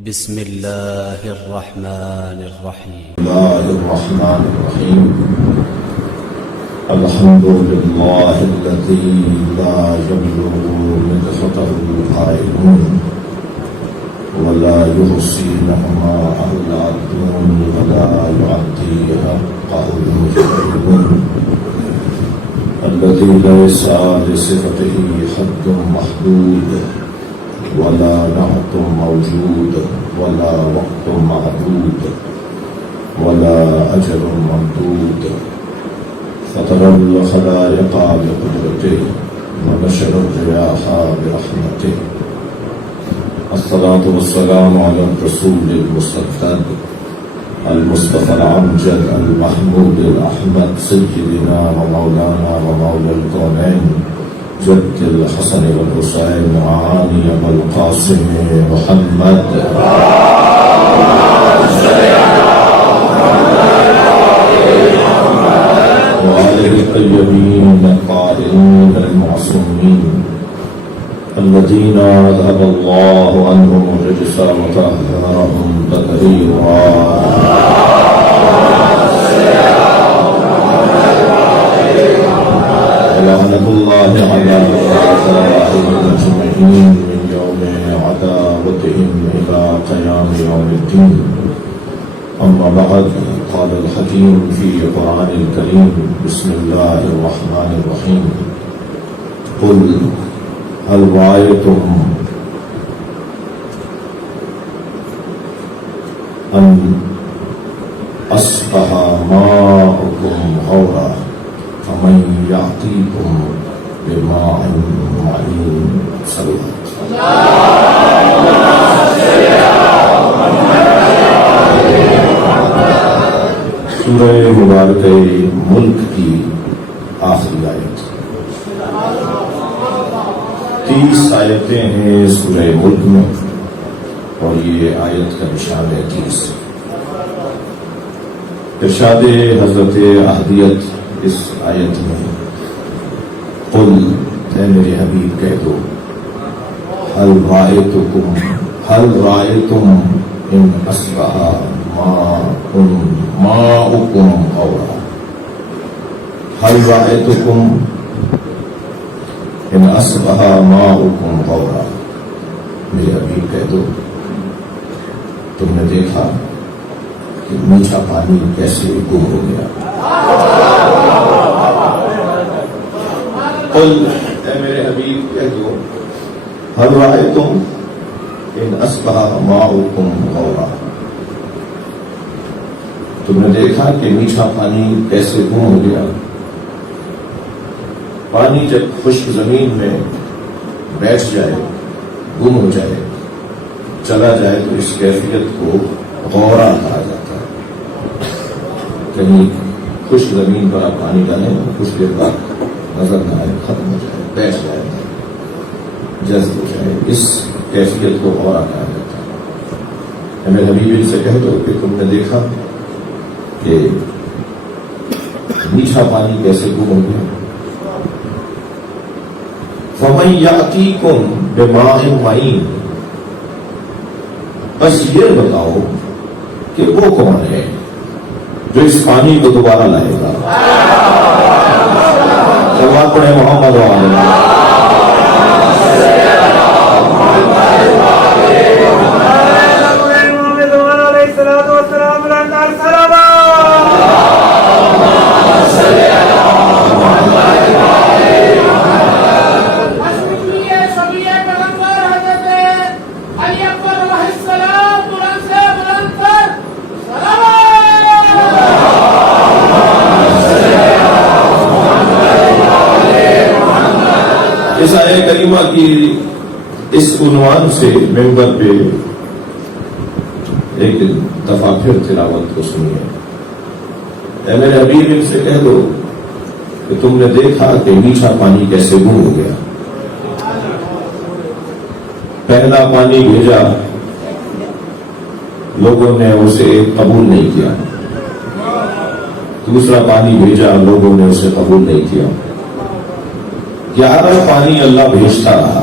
بسم الله الرحمن الرحيم. الحمد لله الذي لا يبلغ مدحته القائلون ولا يحصي نعماءه العادون ولا يعطي حقه المجتهدون الذي ليس لصفته حد محدود ولا نعت موجود ولا وقت معدود ولا أجل ممدود فطر الخلائق بقدرته ونشر الرياح برحمته. الصلاة والسلام على الرسول المصطفى المصطفى الأمجد المحمود الأحمد سيدنا ومولانا ومولى الكونين جد الحسن والحسين معاني والقاسم محمد وآله الطيبين الطاهرين المعصومين الذين أذهب الله عنهم الرجس وطهرهم تطهيرا. لعنة الله على أعدائهم أجمعين من يوم عداوتهم إلى قيام يوم الدين. أما بعد، قال الحكيم في القرآن الكريم: بسم الله الرحمن الرحيم. قل هل رأيتم أن أصبح ماؤكم غورا فمن يأتيكم بماء معين. صلى الله سورہ مبارکہ ملک کی آخری آیت. 30 آیتیں ہیں سورہ ملک میں اور یہ آیت کا نشان ہے 30. ارشاد حضرت احدیت اس آیت میں: قل، اے میرے حبیب کہہ دو، هل رأيتم ان اصبح ماؤكم غورا. هل رأيتم ان اصبح ماؤكم غورا. میرے حبیب کہہ دو، تم نے دیکھا کہ میٹھا پانی کیسے گم ہو گیا. قل، اے میرے حبیب کہہ دو، هل رأيتم ان اصبح ماؤكم غورا. تم نے دیکھا کہ میٹھا پانی کیسے گم ہو گیا. پانی جب خشک زمین میں بیٹھ جائے، گم ہو جائے، چلا جائے تو اس کیفیت کو غورا کہا جاتا ہے. کہیں خشک زمین پر آپ پانی ڈالیں، کچھ دیر بعد نظر نہ آئے، ختم ہو جائے، بیٹھ جائے، جذب ہو جائے، اس کیفیت کو غورا کہا جاتا ہے. میرے حبیب سے کہہ دو کہ تم نے دیکھا کہ میٹھا پانی کیسے گم ہو گیا. فَمَن يَأْتِيكُم بِمَاءٍ مَّعِينٍ. بس یہ بتاؤ کہ وہ کون ہے جو اس پانی کو دوبارہ لائے گا. صلوات پڑھیں محمد وعلیہ اس آیہ کریمہ کی اس عنوان سے ممبر پہ ایک دفعہ پھر تلاوت کو سنیے. اے میرے حبیب ان سے کہہ دو کہ تم نے دیکھا کہ میٹھا پانی کیسے گم ہو گیا. پہلا پانی بھیجا، لوگوں نے اسے قبول نہیں کیا. دوسرا پانی بھیجا، لوگوں نے اسے قبول نہیں کیا. 11 پانی اللہ بھیجتا رہا.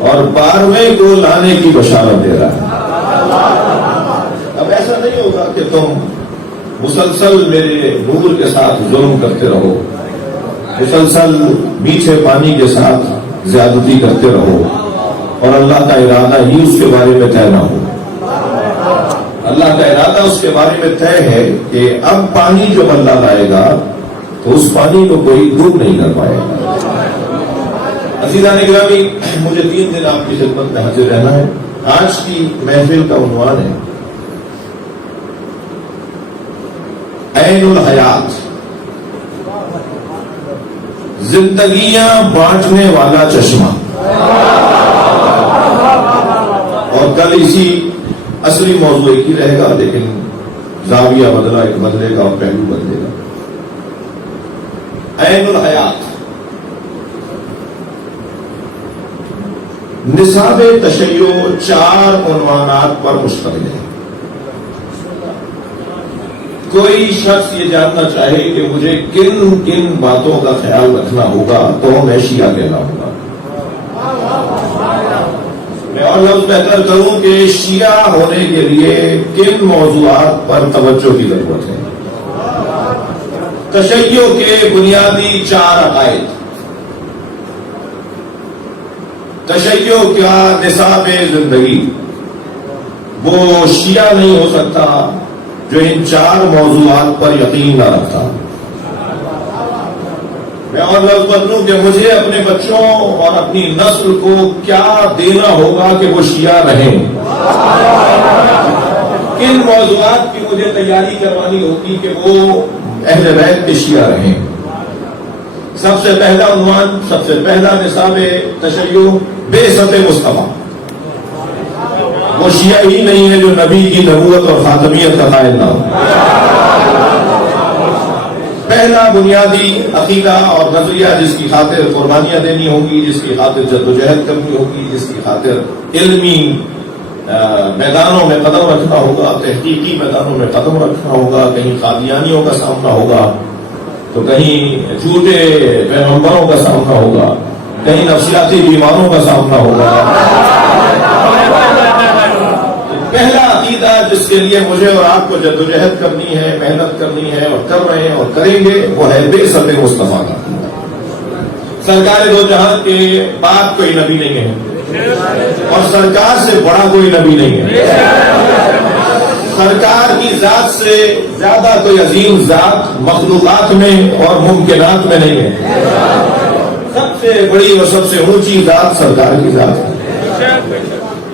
اور 12ویں کو لانے کی بشارت دے رہا ہے۔ اب ایسا نہیں ہوگا کہ تم مسلسل میرے نور کے ساتھ ظلم کرتے رہو، مسلسل میٹھے پانی کے ساتھ زیادتی کرتے رہو اور اللہ کا ارادہ ہی اس کے بارے میں طے نہ ہو۔ اللہ کا ارادہ اس کے بارے میں طے ہے کہ اب پانی جو اللہ لائے گا تو اس پانی کو کوئی ڈوب نہیں کر پائے گا۔ عزیزان گرامی، مجھے 3 دن آپ کی خدمت میں حاضر رہنا ہے۔ آج کی محفل کا عنوان ہے عین الحیات، زندگیاں بانٹنے والا چشمہ۔ اور کل اسی اصلی موضوع ایک ہی رہے گا، لیکن زاویہ بدلے گا اور پہلو بدلے گا۔ عین الحیات، نصاب تشیع 4 عنوانات پر مشتمل ہے۔ کوئی شخص یہ جاننا چاہے کہ مجھے کن کن باتوں کا خیال رکھنا ہوگا تو میں شیعہ کہلاؤں گا۔ میں اور لفظ بہتر کروں کہ شیعہ ہونے کے لیے کن موضوعات پر توجہ کی ضرورت ہے۔ تشیع کے بنیادی 4 عقائد، تشیع کا نصاب زندگی، وہ شیعہ نہیں ہو سکتا جو ان 4 موضوعات پر یقین نہ رکھتا۔ میں اور لفظ بدلوں کہ مجھے اپنے بچوں اور اپنی نسل کو کیا دینا ہوگا کہ وہ شیعہ رہیں، کن موضوعات کی مجھے تیاری کروانی ہوگی کہ وہ اہل بیت کے شیعہ رہیں۔ سب سے پہلا عنوان، سب سے پہلا نصاب تشیع بعثت مصطفیٰ۔ وہ شیعہ ہی نہیں ہے جو نبی کی نبوت اور خاتمیت کا قائل نہ ہو۔ پہلا بنیادی عقیدہ اور نظریہ جس کی خاطر قربانیاں دینی ہوگی، جس کی خاطر جدوجہد کرنی ہوگی، جس کی خاطر علمی میدانوں میں قدم رکھنا ہوگا، تحقیقی میدانوں میں قدم رکھنا ہوگا، کہیں قادیانیوں کا سامنا ہوگا تو کہیں جھوٹے پیغمبروں کا سامنا ہوگا، کہیں نفسیاتی بیماروں کا سامنا ہوگا۔ پہلا عقیدہ جس کے لیے مجھے اور آپ کو جدوجہد کرنی ہے، محنت کرنی ہے اور کر رہے ہیں اور کریں گے، وہ ہے بعثت مصطفیٰ کا۔ سرکار دو جہاں کے بعد کوئی نبی نہیں ہے اور سرکار سے بڑا کوئی نبی نہیں ہے۔ سرکار کی ذات سے زیادہ کوئی عظیم ذات مخلوقات میں اور ممکنات میں نہیں ہے۔ سب سے بڑی اور سب سے اونچی ذات سرکار کی ذات ہے۔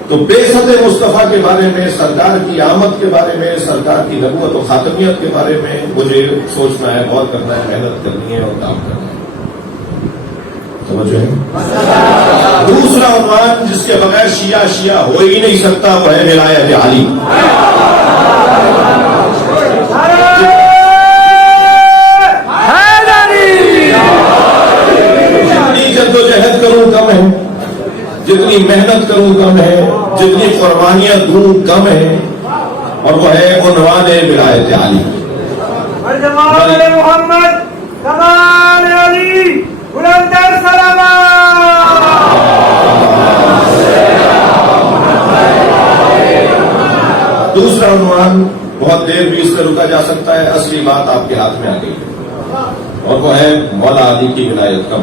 تو بعثت مصطفیٰ کے بارے میں، سرکار کی آمد کے بارے میں، سرکار کی نبوت و خاتمیت کے بارے میں مجھے سوچنا ہے، غور کرنا ہے، محنت کرنی ہے اور کام کرنا ہے۔ سمجھے؟ دوسرا عنوان جس کے بغیر شیعہ ہو ہی نہیں سکتا وہ ہے ولایت علی۔ جتنی جدوجہد کروں کم ہے، جتنی محنت کروں کم ہے، جتنی قربانیاں دوں کم ہے، اور وہ ہے عنوان ولایت علی۔ محمد کمال علی بلند سلامات۔ دوسرا عنوان بہت دیر بھی اس سے رکا جا سکتا ہے، اصلی بات آپ کے ہاتھ میں آ گئی ہے، اور وہ ہے مولا علی کی ولایت کا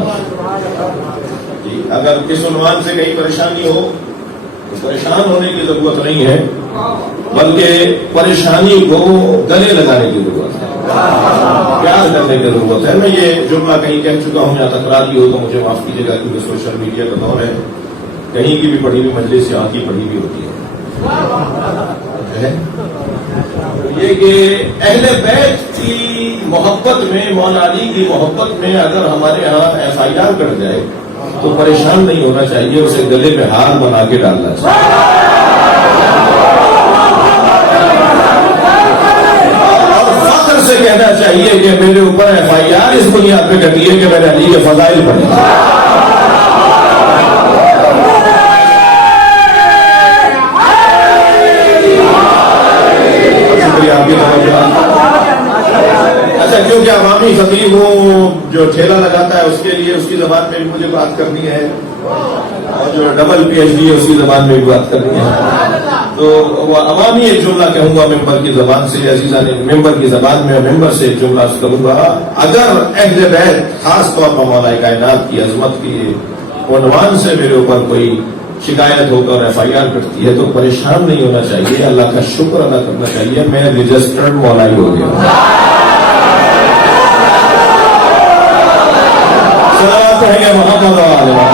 جی۔ اگر اس عنوان سے کہیں پریشانی ہو تو پریشان ہونے کی ضرورت نہیں ہے، بلکہ پریشانی کو گلے لگانے کی ضرورت ہے، پیار کرنے کی ضرورت ہے۔ میں یہ جملہ کہیں کہہ چکا ہوں یا تکراری ہو تو مجھے معاف کیجیے گا، کیونکہ سوشل میڈیا کا دور ہے، کہیں کی بھی پڑھی ہوئی مجلس یہاں کی پڑھی بھی ہوتی ہے۔ یہ کہ اہل بیت کی محبت میں، مولا علی کی محبت میں اگر ہمارے ہاں FIR کٹ جائے تو پریشان نہیں ہونا چاہیے، اسے گلے میں ہار بنا کے ڈالنا چاہیے، اور فخر سے کہنا چاہیے کہ میرے اوپر FIR اس بنیاد پہ کٹی ہے کہ میں نے علی کے فضائل پڑھے۔ اچھا، کیونکہ عوامی خطیب ہوں، جو ٹھیلا لگاتا ہے اس کے لیے اس کی زبان میں بھی مجھے بات کرنی ہے، اور جو ڈبل پی ایچ ڈی ہے اسی زبان میں بھی بات کرنی ہے، تو وہ عوامی ایک جملہ کہوں گا ممبر کی زبان سے، عزیزان ممبر کی زبان میں ممبر سے ایک جملہ کروں گا. اگر اہل بیت خاص طور پر مولا کائنات کی عظمت کی عنوان سے میرے اوپر کوئی شکایت ہو کر ایف آئی آر کرتی ہے تو پریشان نہیں ہونا چاہیے، اللہ کا شکر ادا کرنا چاہیے، میں رجسٹرڈ مولائی ہو گیا. صلوات پڑھیں گے محمد علیہ.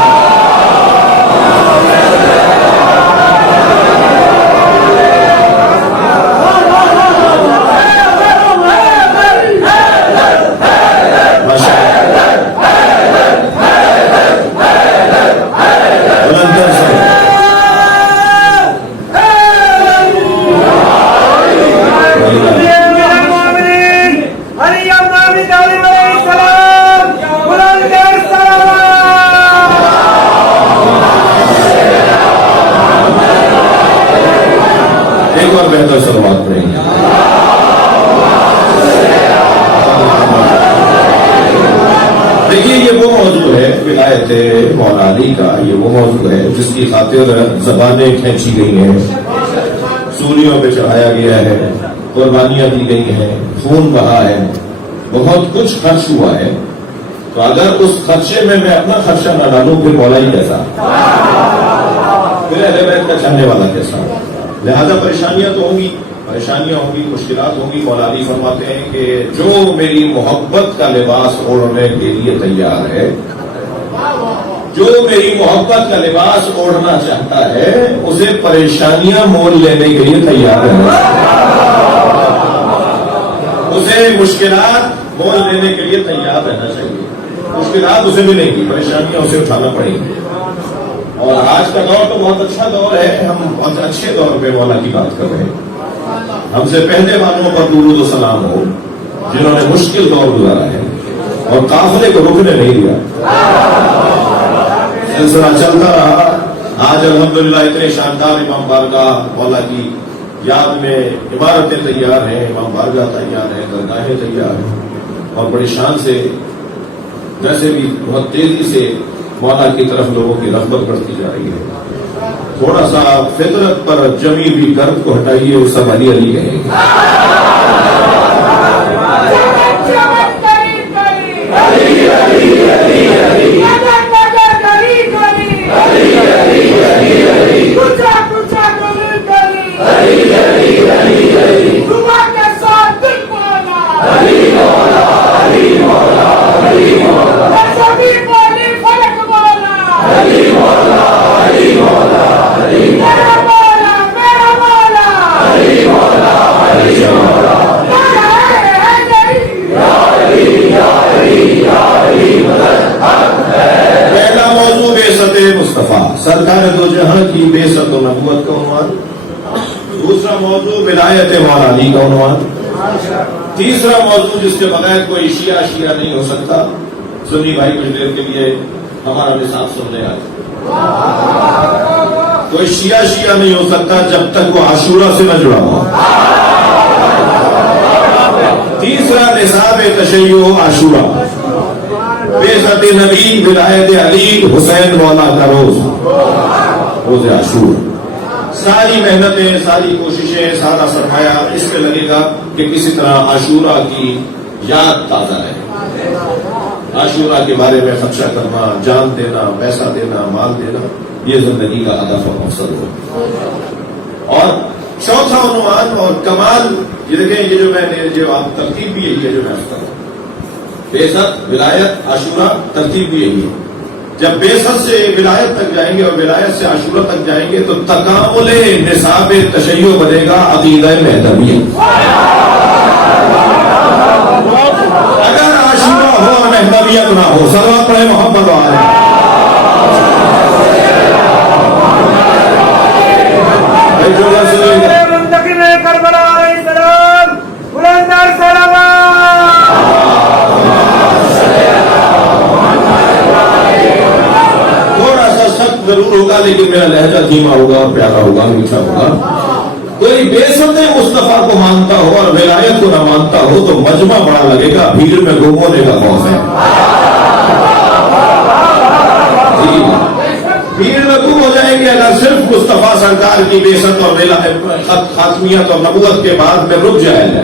بہتر سلوات پڑھیں گے. دیکھیے یہ وہ موضوع ہے ولایت مولا علی کا، یہ وہ موضوع ہے جس کی خاطر زبانیں کھینچی گئی ہیں، سوریوں پہ چڑھایا گیا ہے، قربانیاں دی گئی ہیں، خون بہا ہے، بہت کچھ خرچ ہوا ہے. تو اگر اس خرچے میں اپنا خرچہ نہ ڈالوں پھر مولا ہی کیسا، پھر اہل بیت کا چاہنے والا کیسا. لہذا پریشانیاں تو ہوں گی، مشکلات ہوں گی. مولا علی فرماتے ہیں کہ جو میری محبت کا لباس اوڑھنے کے لیے تیار ہے، جو میری محبت کا لباس اوڑھنا چاہتا ہے اسے پریشانیاں مول لینے کے لیے تیار ہے، اسے مشکلات مول لینے کے لیے تیار رہنا چاہیے. مشکلات اسے ملیں گی، پریشانیاں اسے اٹھانا پڑیں گی. اور آج کا دور تو بہت اچھا دور ہے، ہم بہت اچھے دور پہ مولا کی بات کر رہے ہیں. ہم سے پہلے والوں پر درود و سلام ہو جنہوں نے مشکل دور گزارا ہے اور قافلے کو رکنے نہیں دیا، سلسلہ چلتا رہا. آج الحمدللہ اتنے شاندار امام بارگاہ مولا کی یاد میں عمارتیں تیار ہیں، امام بارگاہ تیار ہیں، درگاہیں تیار ہیں، اور بڑی شان سے ویسے بھی بہت تیزی سے مولا کی طرف لوگوں کی رغبت بڑھتی جا رہی ہے. تھوڑا سا فطرت پر جمی بھی گرد کو ہٹائیے، سب علی علی کہیں گے. سرکار دو جہاں کی بعثت و نبوت کا عنوان. دوسرا موضوع ولایت مولا علی کا عنوان. تیسرا موضوع جس کے بغیر کوئی شیعہ نہیں ہو سکتا. سنی بھائی کچھ دیر کے لیے ہمارا نصاب سن لے. کوئی شیعہ نہیں ہو سکتا جب تک وہ عاشورہ سے نہ جڑا ہو. تیسرا نصاب تشیع عاشورہ، بعثت نبی، ولایت علی، حسین مولا کا روز عاشورہ. ساری محنتیں، ساری کوششیں، سارا سرمایہ اس پہ لگے گا کہ کسی طرح عاشورہ کی یاد تازہ رہے. عاشورہ کے بارے میں خدشہ کرنا، جان دینا، پیسہ دینا، مال دینا، یہ زندگی کا ہدف اور مقصد ہو. اور چوتھا عنوان اور کمال یہ دیکھیں، یہ جو میں نے جو آپ ترتیب بھی یہی ہے جو میں آپ کروں، بعثت، ولایت، عاشورہ، ترتیب بھی یہی ہے. جب بعثت سے ولایت تک جائیں گے اور ولایت سے عاشورہ تک جائیں گے تو تکامل نصاب تشیع بنے گا عقیدہ مہدویہ. اگر عاشورہ ہو اور مہدویت نہ ہو، صلوات پڑھیں محمد علیہ. منتقم کربلا علیہ السلام، بلندر سلامات. تھوڑا سا سخت ضرور ہوگا لیکن میرا لہجہ دھیما ہوگا، پیارا ہوگا، میٹھا ہوگا. کوئی بعثت مصطفیٰ کو مانتا ہو اور ولایت کو نہ مانتا ہو تو مجمع بڑا لگے گا، بھیڑ میں گم ہونے کا خوف ہے. بھیڑ میں گم سرکار کی بیست اور خاتمیت اور نبوت کے بعد میں رک جائے گا،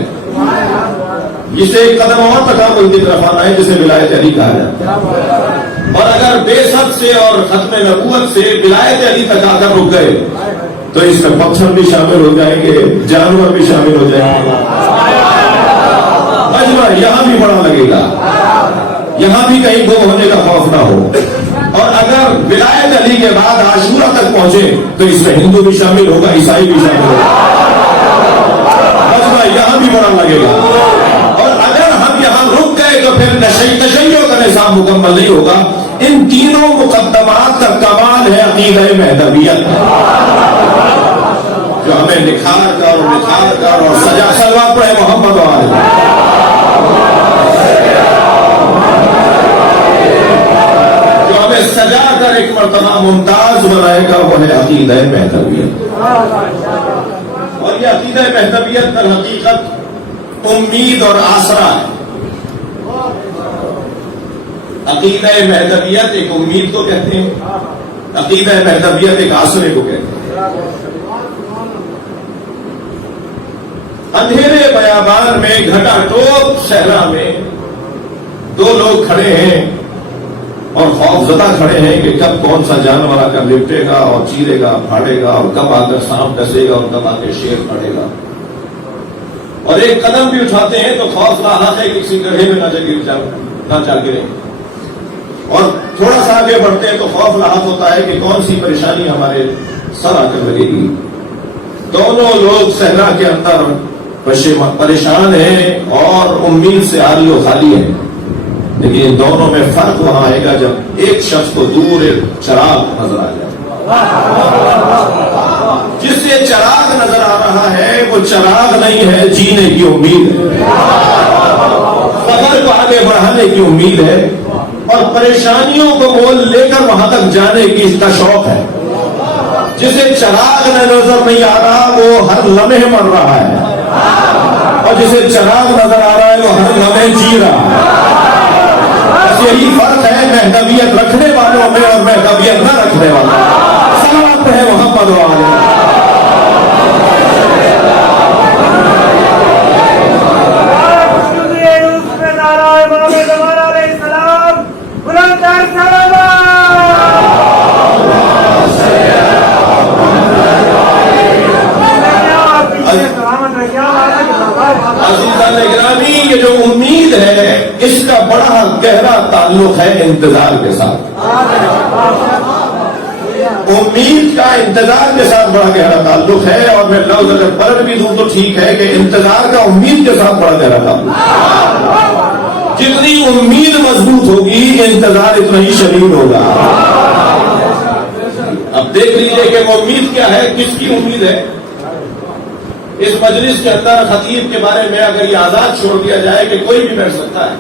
جسے ایک قدم اور تکامل کی طرف آنا ہے جسے ولایت علی کہا جاتا ہے۔ اور اگر بیست سے اور ختم نبوت سے ولایت علی تک آ کر رک گئے تو اس میں پتھر بھی شامل ہو جائیں گے، جانور بھی شامل ہو جائیں گے، مجمع یہاں بھی بڑا لگے گا، یہاں بھی کہیں گم ہونے کا خوف نہ ہو۔ اور اگر ولایت علی کے بعد عاشورہ تک پہنچے تو اس میں ہندو بھی شامل ہوگا، عیسائی بھی شامل ہوگا، مجمع یہاں بھی بڑا لگے گا۔ اور اگر ہم یہاں رک گئے تو پھر تشیع کا نظام مکمل نہیں ہوگا۔ ان تینوں مقدمات کا کمال ہے عقیدہ مہدویت، جو ہمیں نکھار کر اور سجا سلوات پڑھے محمد والے، جو ہمیں سجا کر ایک مرتبہ ممتاز بنائے گا، وہ ہے عقیدہ مہدویت۔ اور یہ عقیدہ مہدویت در حقیقت امید اور آسرا ہے۔ عقیدہ مہدویت ایک امید کو کہتے ہیں، عقیدہ مہدویت ایک آسرے کو کہتے ہیں۔ اندھیرے بیابان میں گھٹا ٹوپ صحرا میں دو لوگ کھڑے ہیں اور خوف زدہ کھڑے ہیں کہ کب کون سا جانور آ کر لپٹے گا اور چیرے گا، پھاڑے گا، اور کب آ کر سانپ ڈسے گا اور کب آ کے شیر پھاڑے گا۔ اور ایک قدم بھی اٹھاتے ہیں تو خوف لاحق ہے کہ کسی گڑھے میں نہ جا گرے، اور تھوڑا سا آگے بڑھتے ہیں تو خوف لاحق ہوتا ہے کہ کون سی پریشانی ہمارے سر آ کر لگے گی۔ دونوں لوگ صحرا کے اندر پریشان ہیں اور امید سے عاری و خالی ہیں، لیکن ان دونوں میں فرق وہاں آئے گا جب ایک شخص کو دور ایک چراغ نظر آ جائے۔ جس سے چراغ نظر آ رہا ہے وہ چراغ نہیں ہے، جینے کی امید ہے، سفر کو آگے بڑھانے کی امید ہے، اور پریشانیوں کو مول لے کر وہاں تک جانے کی اس کا شوق ہے۔ جسے چراغ نظر نہیں آ رہا وہ ہر لمحے مر رہا ہے، اور جسے چراغ نظر آ رہا ہے وہ ہر لمحے جی رہا ہے۔ بس یہی فرق ہے مہدویت رکھنے والوں میں اور مہدویت نہ رکھنے والوں میں۔ صلوات پڑھے محمد والے۔ عزیزان گرامی، یہ جو امید ہے اس کا بڑا گہرا تعلق ہے انتظار کے ساتھ۔ امید کا انتظار کے ساتھ بڑا گہرا تعلق ہے، اور میں لفظ اگر پلٹ بھی دوں تو ٹھیک ہے کہ انتظار کا امید کے ساتھ بڑا گہرا تعلق ہے۔ جتنی امید مضبوط ہوگی انتظار اتنا ہی شدید ہوگا۔ اب دیکھ لیجئے کہ وہ امید کیا ہے، کس کی امید ہے۔ اس مجلس کے اندر خطیب کے بارے میں اگر یہ آزاد چھوڑ دیا جائے کہ کوئی بھی بیٹھ سکتا ہے،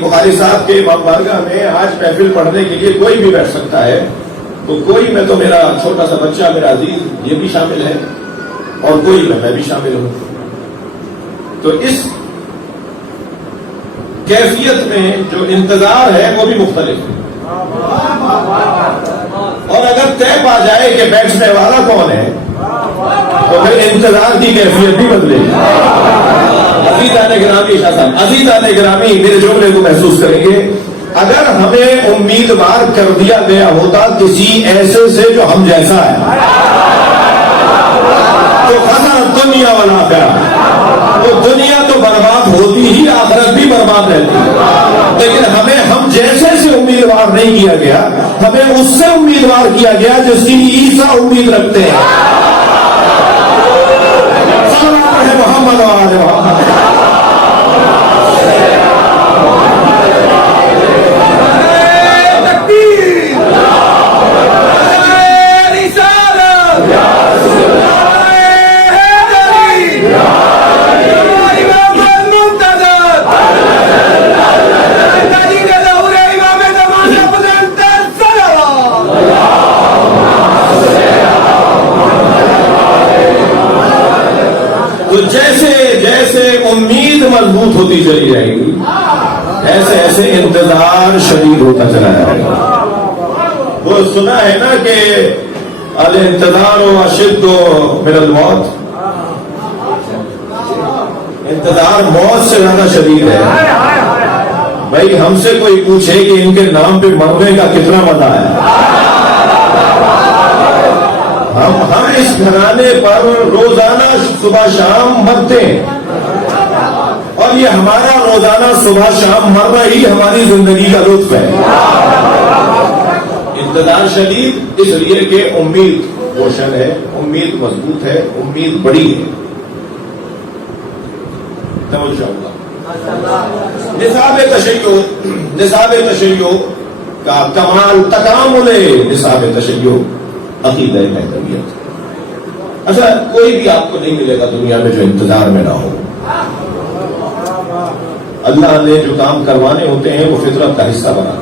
بخاری صاحب کے بارگاہ میں آج محفل پڑھنے کے لیے کوئی بھی بیٹھ سکتا ہے، تو کوئی میں تو میرا چھوٹا سا بچہ، میرا عزیز یہ بھی شامل ہے، اور کوئی میں بھی شامل ہوں۔ تو اس کیفیت میں جو انتظار ہے وہ بھی مختلف ہے، اور اگر طے پا جائے کہ بیٹھنے والا کون ہے تو پھر انتظار کی کیفیت بھی بدلے گی۔ عزیزان گرامی، عزیزان گرامی، میرے جملے کو محسوس کریں گے۔ اگر ہمیں امیدوار کر دیا گیا ہوتا کسی ایسے سے جو ہم جیسا ہے تو خسر دنیا والا آخرت، تو دنیا تو برباد ہوتی ہی، آخرت بھی برباد رہتی، لیکن ہمیں ہم جیسے سے امیدوار نہیں کیا گیا، ہمیں اس سے امیدوار کیا گیا جس کی عیسیٰ امید رکھتے ہیں۔ محمد امید مضبوط ہوتی چلی جائے گی، ایسے ایسے انتظار شدید ہوتا چلا جائے گا۔ وہ سنا ہے نا کہ الانتظار اشد من الموت، انتظار موت سے زیادہ شدید ہے۔ بھائی ہم سے کوئی پوچھے کہ ان کے نام پہ مرنے کا کتنا مزہ ہے، ہم اس گھرانے پر روزانہ صبح شام مرتے ہیں، اور یہ ہمارا روزانہ صبح شام مرنا ہی ہماری زندگی کا لطف ہے۔ انتظار شدید اس لیے کہ امید روشن ہے، امید مضبوط ہے، امید بڑی ہے۔ نصاب تشیع کا کمال تکامل نصاب تشیع عقیدہ مہدویت۔ اچھا کوئی بھی آپ کو نہیں ملے گا دنیا میں جو انتظار میں نہ ہو۔ اللہ نے جو کام کروانے ہوتے ہیں وہ فطرت کا حصہ بنا ہے،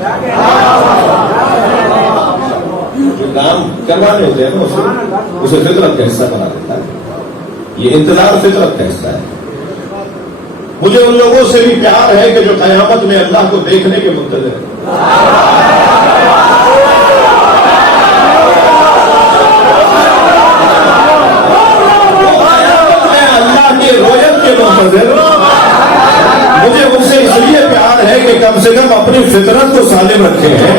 جو کام کروانے ہوتے ہیں نا اسے فطرت کا حصہ بنا دیتا ہے۔ یہ انتظار فطرت کا حصہ ہے۔ مجھے ان لوگوں سے بھی پیار ہے کہ جو قیامت میں اللہ کو دیکھنے کے منتظر ہیں۔ قیامت میں اللہ کی رویت کے منتظر، مجھے ان سے اس لیے پیار ہے کہ کم سے کم اپنی فطرت کو سالم رکھے ہیں۔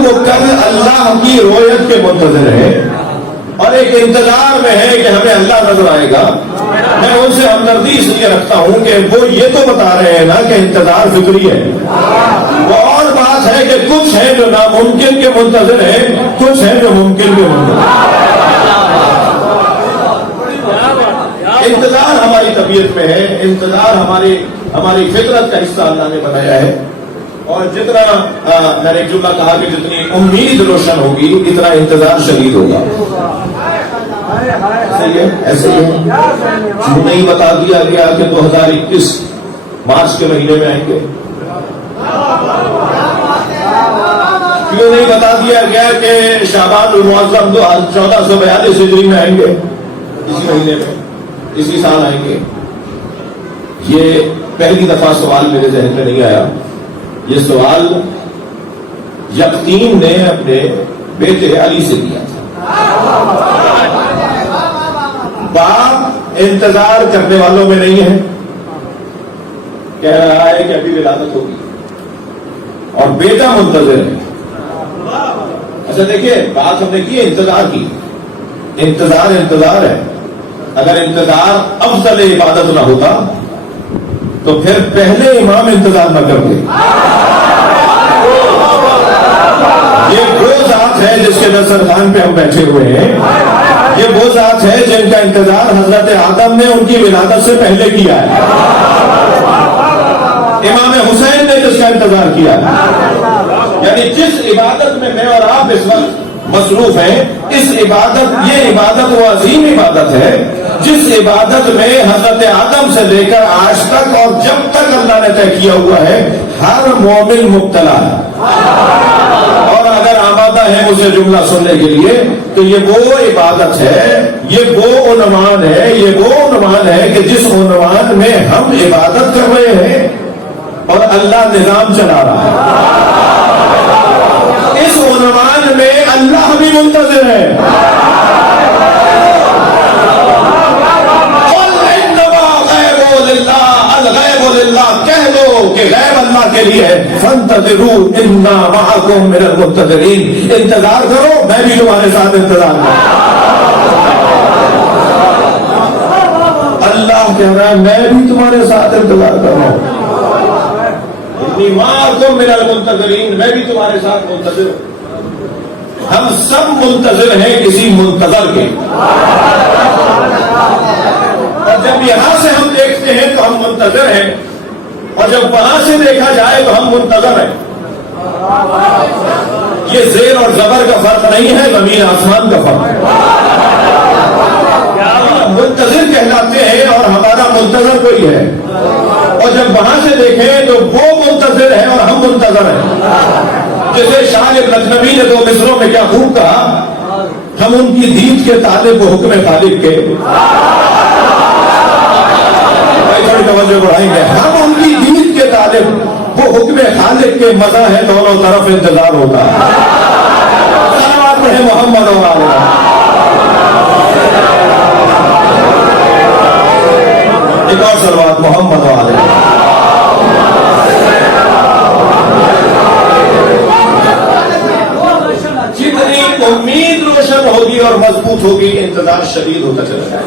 وہ کل اللہ کی رویت کے منتظر ہے اور ایک انتظار میں ہے کہ ہمیں اللہ نظر آئے گا۔ میں ان سے ہمدردی اس لیے رکھتا ہوں کہ وہ یہ تو بتا رہے ہیں نا کہ انتظار فطری ہے، وہ اور بات ہے کہ کچھ ہیں جو ناممکن کے منتظر ہیں، کچھ ہیں جو ممکن کے منتظر۔ انتظار ہماری طبیعت میں ہے، انتظار ہماری فطرت کا حصہ اللہ نے بنایا ہے، اور جتنا میں نے ایک جملہ کہا کہ جتنی امید روشن ہوگی اتنا انتظار شدید ہوگا۔ ایسے ہی کیوں نہیں بتا دیا گیا کہ 2021 مارچ کے مہینے میں آئیں گے؟ کیوں نہیں بتا دیا گیا کہ شعبان المعظم 1442 ہجری میں آئیں گے؟ اسی مہینے میں، اسی سال آئیں گے۔ یہ پہلی دفعہ سوال میرے ذہن میں نہیں آیا۔ یہ سوال یقین نے اپنے بیٹے علی سے کیا تھا۔ باپ انتظار کرنے والوں میں نہیں ہے، کہہ رہا ہے کہ ابھی ولادت ہوگی، اور بیٹا منتظر ہے۔ اچھا دیکھیے بات ہم نے کی، انتظار کی، انتظار ہے۔ اگر انتظار افضل عبادت نہ ہوتا تو پھر پہلے امام انتظار نہ کرتے۔ یہ وہ ذات ہے جس کے دسترخوان پہ ہم بیٹھے ہوئے ہیں، یہ وہ ذات ہے جن کا انتظار حضرت آدم نے ان کی ولادت سے پہلے کیا ہے، امام حسین نے جس کا انتظار کیا ہے۔ یعنی جس عبادت میں اور آپ اس وقت مصروف ہیں، اس عبادت، یہ عبادت وہ عظیم عبادت ہے جس عبادت میں حضرت آدم سے لے کر آج تک اور جب تک اللہ نے طے کیا ہوا ہے ہر مومن مبتلا ہے، اور اگر آمادہ ہے مجھے جملہ سننے کے لیے تو یہ وہ عبادت ہے، یہ وہ عنوان ہے، یہ وہ عنوان ہے کہ جس عنوان میں ہم عبادت کر رہے ہیں اور اللہ نظام چلا رہا ہے۔ اس عنوان میں اللہ بھی منتظر ہے۔ کہہ دو کہ غیب اللہ کے لیے ہے، فانتظروا انا معکم من المنتظرین، انتظار کرو میں بھی تمہارے ساتھ انتظار کروں۔ اللہ کہہ رہا ہے میں بھی تمہارے ساتھ انتظار کر رہا ہوں، انی معکم من المنتظرین، میں بھی تمہارے ساتھ منتظر ہوں۔ ہم سب منتظر ہیں کسی منتظر کے، اور جب یہاں سے ہم دیکھتے ہیں تو ہم منتظر ہیں، اور جب وہاں سے دیکھا جائے تو ہم منتظر ہیں۔ یہ زیر اور زبر کا فرق نہیں ہے، زمین آسمان کا فرق ہے۔ منتظر کہلاتے ہیں اور ہمارا منتظر کوئی ہے، اور جب وہاں سے دیکھیں تو وہ منتظر ہے اور ہم منتظر ہیں۔ جیسے شاعر لکھنوی نے دو مصروں میں کیا خوب کہا، ہم ان کی دید کے طالب و حکم خالق کے تھوڑی توجہ بڑھائیں گے. ہم ان کی دید کے طالب وہ حکم خالق کے مزہ ہے دونوں طرف انتظار ہوتا ہے. صلوات پڑھیں محمد اور آلہ. ایک اور صلوات محمد اور آلہ. جتنی امید روشن ہوگی اور مضبوط ہوگی انتظار شدید ہوتا چلا جائے.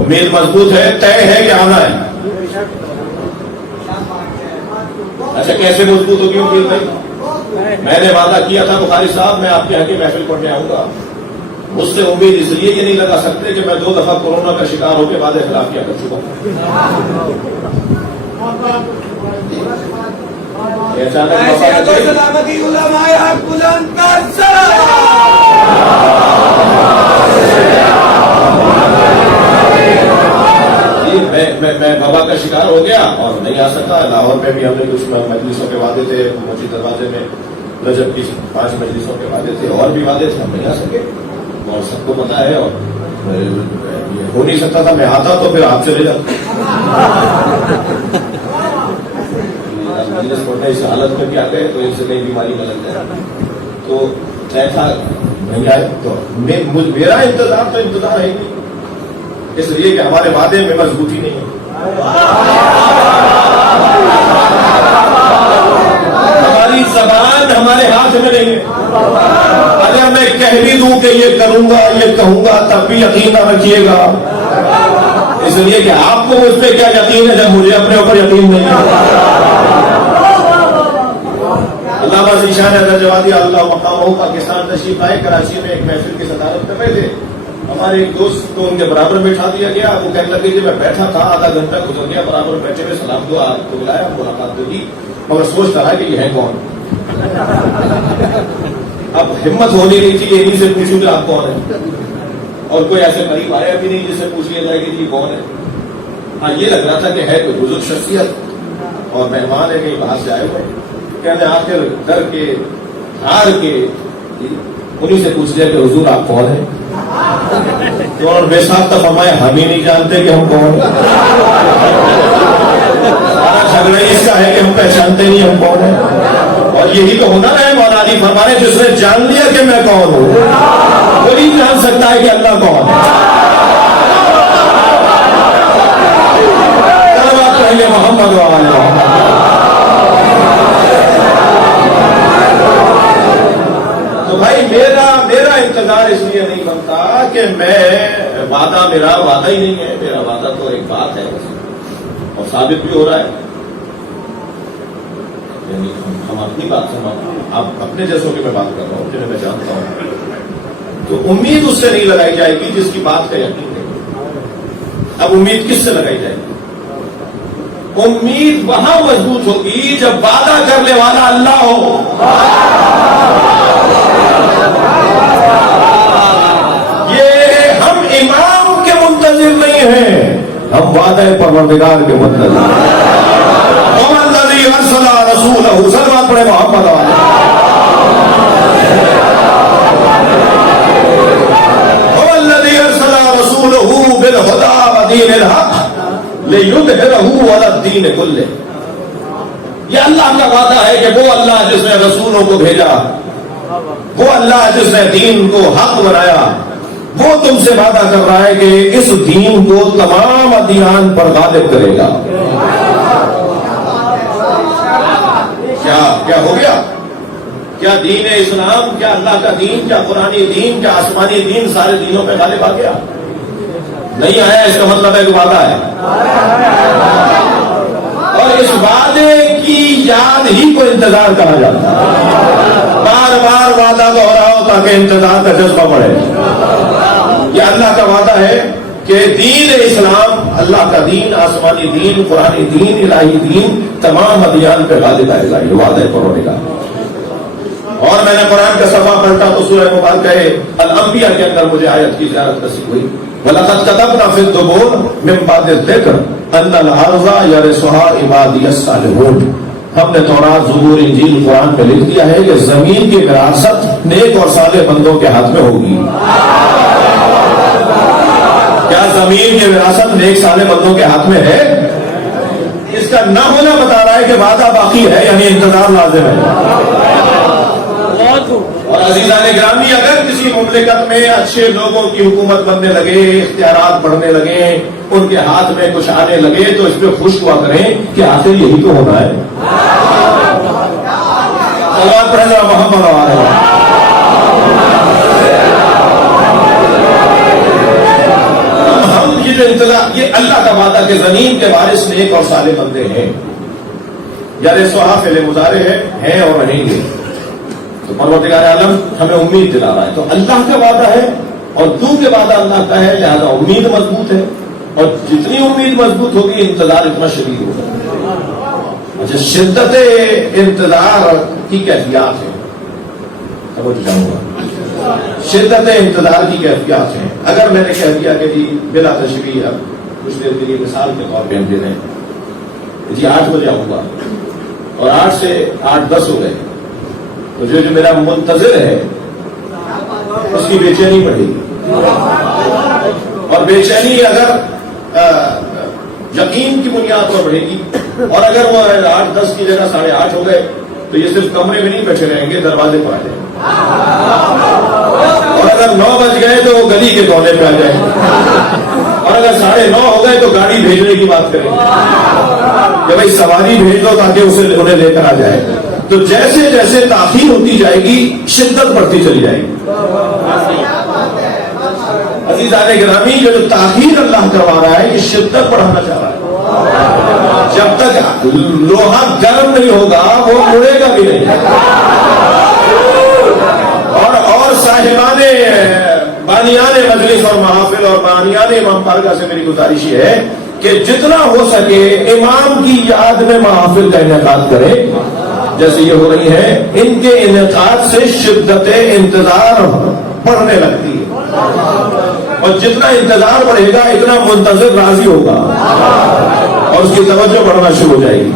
امید مضبوط ہے, طے ہے کہ آنا ہے. اچھا کیسے مضبوط ہوگی امید بھائی؟ میں نے وعدہ کیا تھا بخاری صاحب میں آپ کے یہاں کی محفل پڑھنے آؤں گا. مجھ سے امید اس لیے یہ نہیں لگا سکتے کہ میں 2 دفعہ کورونا کا شکار ہو کے وعدے خلاف کیا کر چکا ہوں. میں بابا کا شکار ہو گیا اور نہیں آ سکتا. لاہور میں بھی ہم نے کچھ مجلسوں کے وعدے تھے, مسجد دروازے میں رجب کی 5 مجلسوں کے وعدے تھے, اور بھی وعدے تھے, ہم نہیں آ سکے اور سب کو پتا ہے. اور ہو نہیں سکتا تھا, میں آتا تو پھر آپ چلے جاتے. اس حالت میں کیا گئے تو ان سے نئی بیماری نہ لگ جائے. تو ایسا نہیں آئے تو میرا انتظار تو انتظار ہے نہیں, اس لیے کہ ہمارے وعدے میں مضبوطی نہیں ہے. ہماری زبان ہمارے ہاتھ میں نہیں ہے. اگر میں کہہ بھی دوں کہ یہ کروں گا, یہ کہوں گا, تب بھی یقین نہ رکھیے گا, اس لیے کہ آپ کو مجھ پہ کیا یقین ہے جب مجھے اپنے اوپر یقین نہیں ہے. علامہ ذیشان حیدر جوادی اللہ مقامہ پاکستان تشریف آئے. کراچی میں ایک محفل کی صدارت کر رہے تھے. ہمارے ایک دوست کو ان کے برابر بٹھا دیا گیا. وہ کہنے لگے کہ میں بیٹھا تھا, آدھا گھنٹہ گزر گیا, برابر بیٹھے ہوئے سلام دعا کو بلایا, ملاقات ہوگی, مگر سوچ رہا کہ یہ ہے کون. اب ہمت ہونی نہیں تھی کہ انہیں سے پوچھوں کہ آپ کون ہیں, اور کوئی ایسے قریب آیا بھی نہیں جس سے پوچھ لیا جائے کہ یہ کون ہے. ہاں یہ لگ رہا تھا کہ ہے کوئی بزرگ شخصیت اور مہمان ہے کہیں باہر سے آئے ہوئے. کہنے آخر ڈر کے ہار کے انہیں سے پوچھ لیا کہ حضور آپ کون ہیں. تو اور بے صاحب تک فرمایا ہم ہی نہیں جانتے کہ ہم کون ہیں. سارا جھگڑا اس کا ہے کہ ہم پہچانتے نہیں ہم کون ہیں. اور یہی تو ہونا ہے مولانا علی فرمانے جس نے جان لیا کہ میں کون ہوں وہی جان سکتا ہے کہ اللہ کون ہے. پہلے محمد والا تو بھائی میرا انتظار اس لیے نہیں بنتا کہ میں وعدہ میرا وعدہ ہی نہیں ہے. میرا وعدہ تو ایک بات ہے اور ثابت بھی ہو رہا ہے. یعنی ہم اپنی بات سے آپ اپنے جیسوں کی میں بات کر رہا ہوں جنہیں میں جانتا ہوں. تو امید اس سے نہیں لگائی جائے گی جس کی بات کا یقین نہیں. اب امید کس سے لگائی جائے گی؟ امید وہاں مضبوط ہوگی جب وعدہ کرنے والا اللہ ہو. یہ ہم امام کے منتظر نہیں ہیں, ہم وعدہ پروردگار کے منتظر ہیں. محمد الذی ارسل رسولہ صلوات پڑھے محمد والے. محمد الذی ارسل رسولہ بالہدی ودین الحق لِيُظْهِرَهُ عَلَى الدِّينِ كُلِّهِ. یہ اللہ کا وعدہ ہے کہ وہ اللہ جس نے رسولوں کو بھیجا, وہ اللہ جس نے دین کو حق بنایا, وہ تم سے وعدہ کر رہا ہے کہ اس دین کو تمام ادیان پر غالب کرے گا. کیا ہو گیا؟ کیا دین اسلام, کیا اللہ کا دین, کیا قرآنی دین, کیا آسمانی دین سارے دینوں پہ غالب آ گیا؟ نہیں آیا. اس کا مطلب ہے کہ وعدہ ہے, اور اس وعدے کی یاد ہی کو انتظار کہا جاتا ہے. بار بار وعدہ دوہراؤ تاکہ انتظار کا جذبہ بڑھے. یہ اللہ کا وعدہ ہے کہ دین اسلام, اللہ کا دین, آسمانی دین, قرآنی دین, الہی دین تمام ادیان پہ غالب آئے گا. یہ وعدہ پروردگار. اور میں نے قرآن کا صفحہ پلٹا تو سورہ مبارکہ الانبیاء کے اندر مجھے آیت کی زیارت نصیب ہوئی. وَلَقَدْ كَتَبْنَا فِي الزُّبُورِ مِن بَعْدِ الذِّكْرِ أَنَّ الْأَرْضَ يَرِثُهَا عِبَادِيَ الصَّالِحُونَ. ہم نے تورات زبور انجیل قرآن میں لکھ دیا ہے کہ زمین کی وراثت نیک اور صالح بندوں کے ہاتھ میں ہوگی. کیا زمین کی وراثت نیک صالح بندوں کے ہاتھ میں ہے؟ اس کا نہ ہونا بتا رہا ہے کہ وعدہ باقی ہے، یعنی انتظار لازم ہے. اور عزیزان گرامی، اگر کسی مملکت میں اچھے لوگوں کی حکومت بننے لگے، اختیارات بڑھنے لگے، ان کے ہاتھ میں کچھ آنے لگے، تو اس پہ خوش ہوا کریں کہ آخر یہی تو ہونا ہے. محمد ہم یہ جو انتظار، یہ اللہ کا وعدہ کہ زمین کے وارث نیک اور صالح بندے ہیں، یعنی سوہا فعل مضارع ہیں اور رہیں گے. تو پروردگار عالم ہمیں امید دلا رہا ہے. تو اللہ کا وعدہ ہے اور تو کے وعدہ اللہ کا ہے، لہذا امید مضبوط ہے، اور جتنی امید مضبوط ہوگی انتظار اتنا شدید ہوگا. اچھا، شدت انتظار کی کیفیات ہے، سمجھ جاؤں گا. شدت انتظار کی کیفیات ہیں. اگر میں نے کہہ دیا کہ جی بلا تشریح اب کچھ دیر کے لیے مثال کے طور پہ ہم دے رہے ہیں جی 8 بجے آؤں گا، اور 8 سے 8:10 ہو گئے، تو جو میرا منتظر ہے اس کی بے چینی بڑھے گی. اور بے چینی اگر یقین کی بنیاد پر بڑھے گی، اور اگر وہ 8:10 کی جگہ 8:30 ہو گئے تو یہ صرف کمرے میں نہیں بیٹھے رہیں گے، دروازے پر آ جائیں گے. اور اگر 9 بج گئے تو وہ گلی کے کونے پہ آ جائیں گے. اور اگر 9:30 ہو گئے تو گاڑی بھیجنے کی بات کریں گے کہ بھائی سواری بھیج دو تاکہ انہیں لے کر آ جائے. تو جیسے جیسے تاخیر ہوتی جائے گی شدت بڑھتی چلی جائے گی. عزیزان گرامی، جو تاخیر اللہ کروا رہا ہے یہ شدت بڑھانا چاہ رہا ہے. جب تک لوہا گرم نہیں ہوگا وہ مڑے گا بھی نہیں. اور صاحبان بانیان مجلس اور محافل اور بانیان امام بارگاہ سے میری گزارش یہ ہے کہ جتنا ہو سکے امام کی یاد میں محافل کا انعقاد کرے، جیسے یہ ہو رہی ہے. ان کے انعقاد سے شدت انتظار بڑھنے لگتی ہے، اور جتنا انتظار بڑھے گا اتنا منتظر راضی ہوگا اور اس کی توجہ بڑھنا شروع ہو جائے گی.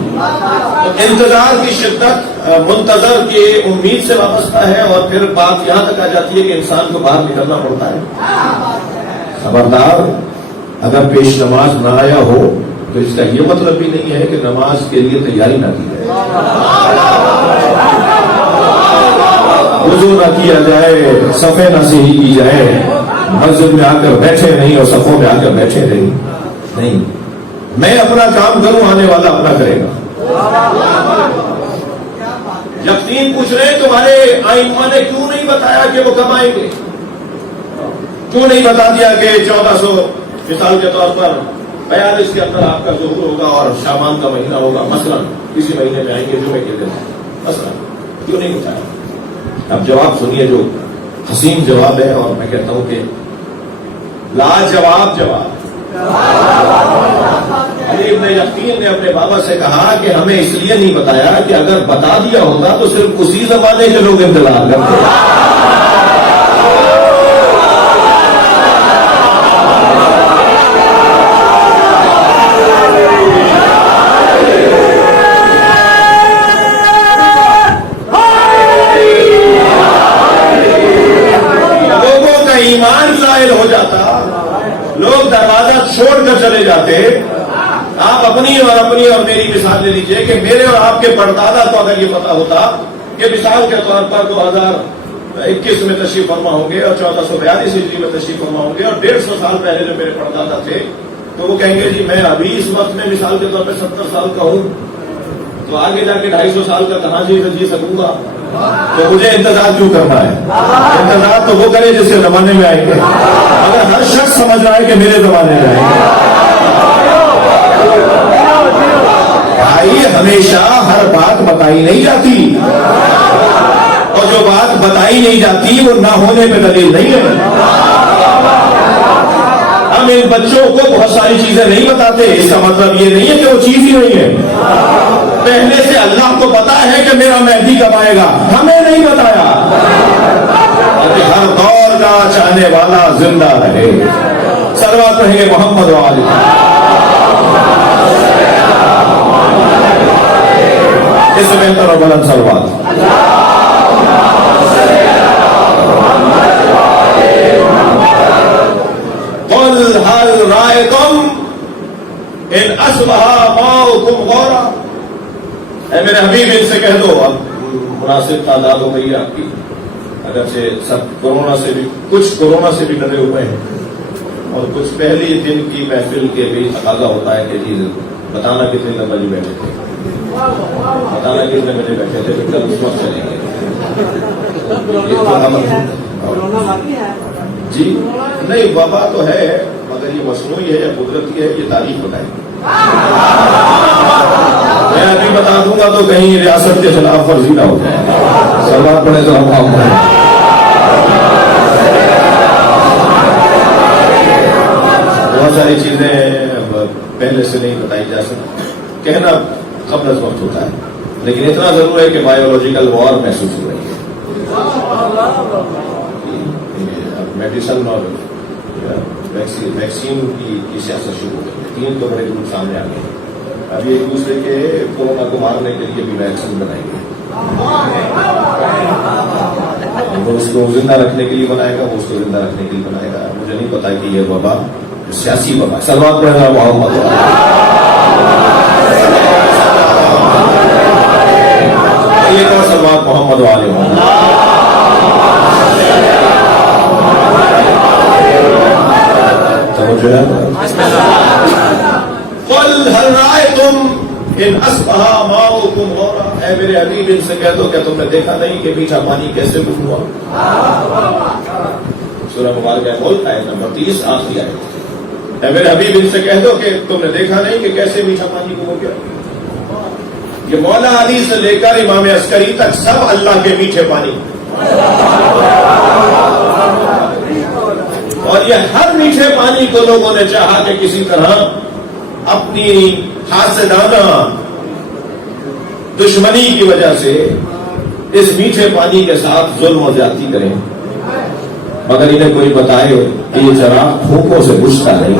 انتظار کی شدت منتظر کی امید سے وابستہ ہے، اور پھر بات یہاں تک آ جاتی ہے کہ انسان کو باہر نکلنا پڑتا ہے. خبردار، اگر پیش نماز نہ آیا ہو تو اس کا یہ مطلب بھی نہیں ہے کہ نماز کے لیے تیاری نہ کی جائے، وضو نہ کیا جائے، صفے نہ صحیح کی جائے، مسجد میں آ کر بیٹھے نہیں اور صفوں میں آ کر بیٹھے نہیں. میں اپنا کام کروں، آنے والا اپنا کرے گا. یقین پوچھ رہے تمہارے ائمہ نے کیوں نہیں بتایا کہ وہ کب آئیں گے؟ کیوں نہیں بتا دیا کہ 1400 مثال کے طور پر 42 کے اندر آپ کا ظہور ہوگا اور شعبان کا مہینہ ہوگا، مثلا کسی مہینے میں آئیں گے جمعے کے دن، مثلا کیوں نہیں بتایا؟ اب جواب سنیے جو حسین جواب ہے، اور میں کہتا ہوں کہ لاجواب جواب. علی ابن یقین نے اپنے بابا سے کہا کہ ہمیں اس لیے نہیں بتایا کہ اگر بتا دیا ہوتا تو صرف اسی زمانے کے لوگ انتظار کرتے. لوگوں کا ایمان زائل ہو جاتا، لوگ دروازہ چھوڑ کر چلے جاتے. آپ اپنی اور میری مثال لے لیجئے کہ میرے اور آپ کے پردادا کو اگر یہ پتا ہوتا کہ مثال کے طور پر 2021 میں تشریف فرما ہوں گے اور 1442 ہجری میں تشریف فرما ہوں گے، اور 150 سال پہلے جو میرے پردادا تھے، تو وہ کہیں گے جی میں ابھی اس وقت میں مثال کے طور پہ 70 سال کا ہوں، تو آگے جا کے 250 سال کا کہاں جی سکوں گا؟ تو مجھے انتظار کیوں کرنا ہے؟ انتظار تو وہ کرے جس کے زمانے میں آئیں گے. اگر ہر شخص سمجھ رہا ہے کہ میرے زمانے میں آئیں گے. بھائی، ہمیشہ ہر بات بتائی نہیں جاتی، اور جو بات بتائی نہیں جاتی وہ نہ ہونے پہ دلیل نہیں ہے. ہم ان بچوں کو بہت ساری چیزیں نہیں بتاتے، اس کا مطلب یہ نہیں ہے کہ وہ چیز ہی نہیں ہے. پہلے سے اللہ کو پتا ہے کہ میرا مہدی کب آئے گا، ہمیں نہیں بتایا. اور ہر دور کا چاہنے والا زندہ رہے. صلوات پڑھیں گے محمد وآلہ. اس سے بہتر اور بلند صلوات. قل هل رأيتم ان اصبح ماؤكم غورا. اے میرے حبیب ان سے کہہ دو، اب مناسب تعداد ہو گئی آپ کی، اگرچہ سب کورونا سے بھی ڈرے ہوئے ہیں، اور کچھ پہلی دن کی محفل کے بھی تقاضا ہوتا ہے کہ جی بتانا کتنے بجے بیٹھے تھے، بتانا کتنے بجے بیٹھے تھے، پھر کل اس وقت چلیں گے. جی نہیں، وبا تو ہے مگر یہ مصنوعی ہے یا قدرتی ہے، یہ تاریخ بتائے. میں ابھی بتا دوں گا تو کہیں ریاست کے خلاف ورزی نہ ہو جائے. سلوات پڑھے تو ہم بہت ساری چیزیں پہلے سے نہیں بتائی جا سکتی، کہنا قبل از وقت ہوتا ہے، لیکن اتنا ضرور ہے کہ بایولوجیکل وار محسوس ہو رہی ہے. میڈیسن اور ویکسین کی سیاست شروع ہو گئی. 3 تو بڑے گروپ سامنے آ گئے. ابھی ایک دوسرے کے کورونا کو مارنے کے لیے بھی ویکسین بنائیں گے. وہ اس کو زندہ رکھنے کے لیے بنائے گا، وہ اس کو زندہ رکھنے کے لیے بنائے گا. مجھے نہیں پتا کہ یہ وبا سیاسی وبا. سلوات پڑھے گا محمد. یہ تو سلوات محمد والے قل هل رأيتم ان اصبح ماؤكم غورا. اے میرے حبیب ان سے کہہ دو کہ تم نے دیکھا نہیں کہ میٹھا پانی کیسے گم ہوا. سورہ مبارکہ ملک آیت نمبر 30 آخری آیت. اے میرے حبیب ان سے کہہ دو کہ تم نے دیکھا نہیں کہ کیسے میٹھا پانی گم ہو گیا. یہ مولا علی سے لے کر امام عسکری تک سب اللہ کے میٹھے پانی، اور یہ ہر میٹھے پانی کو لوگوں نے چاہا کہ کسی طرح اپنی حاسدانہ دشمنی کی وجہ سے اس میٹھے پانی کے ساتھ ظلم و زیادتی کریں، مگر انہیں کوئی بتائے کہ یہ چراغ پھونکوں سے بجھتا نہیں.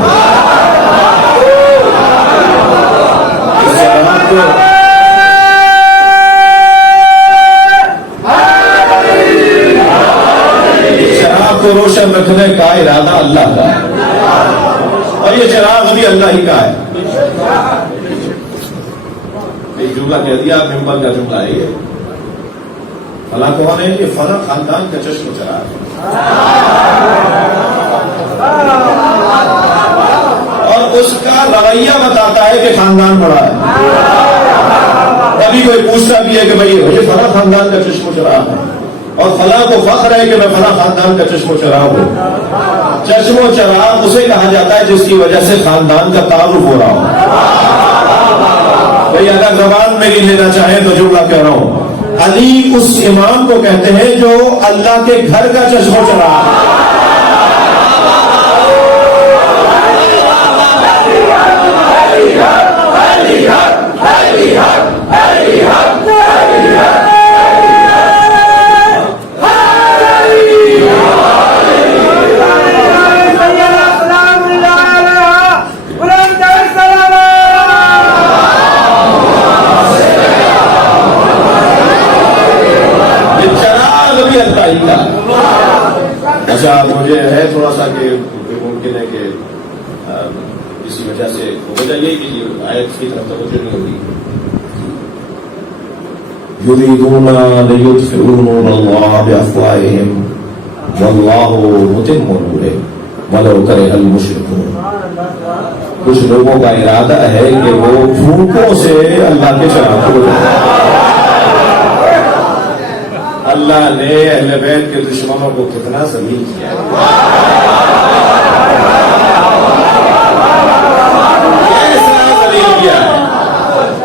چراغ کو روشن رکھنے کا ارادہ اللہ کا ہے، اور یہ چراغ بھی اللہ ہی کا ہے. ایک جملہ کہہ دیا ممبر کا جملہ ہے، یہ فلاں کون ہے؟ یہ فلاں خاندان کا چشم و چراغ ہے. اور اس کا رویہ بتاتا ہے کہ خاندان بڑا ہے. کبھی کوئی پوچھتا بھی ہے کہ بھائی یہ فلاں خاندان کا چشم و چراغ ہے، اور فلاں کو فخر ہے کہ میں فلاں خاندان کا چشم و چراغ ہوں. چشم و چراغ اسے کہا جاتا ہے جس کی وجہ سے خاندان کا تعارف ہو رہا ہو. بھائی اگر زبان میں نہیں لینا چاہیں تو جملہ کہہ رہا ہوں، علی اس امام کو کہتے ہیں جو اللہ کے گھر کا چشم و چراغ ہے. اچھا مجھے ہے تھوڑا سا کہ ممکن ہے کہ کسی وجہ سے وجہ یہ کہ آیت کی طرف توجہ نہیں ہوگی. یریدون لیطفئوا نور اللہ بافواہہم واللہ متم نورہ ولو کرہ المشرکون. کچھ لوگوں کا ارادہ ہے کہ وہ پھونکوں سے اللہ کے چراغ کو بجھائیں. اللہ نے اہل بیت کے دشمنوں کو کتنا ذلیل کیا ہے.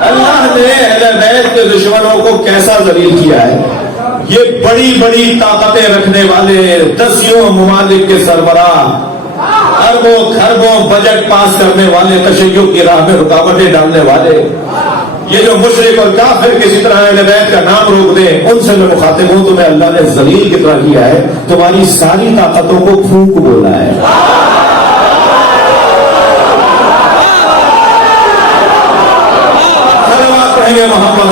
اللہ نے اہل بیت کے دشمنوں کو کیسا ذلیل کیا ہے. یہ بڑی بڑی طاقتیں رکھنے والے 10 ممالک کے سربراہ، اربوں خربوں بجٹ پاس کرنے والے، تشیع کی راہ میں رکاوٹیں ڈالنے والے، یہ جو مشرک اور کافر کسی طرح اہل بیت کا نام روک دیں، ان سے میں مخاطب ہوں. تمہیں اللہ نے ذلیل کتنا کیا ہے، تمہاری ساری طاقتوں کو پھونک بولا ہے. صلوات پڑھیں گے محمد.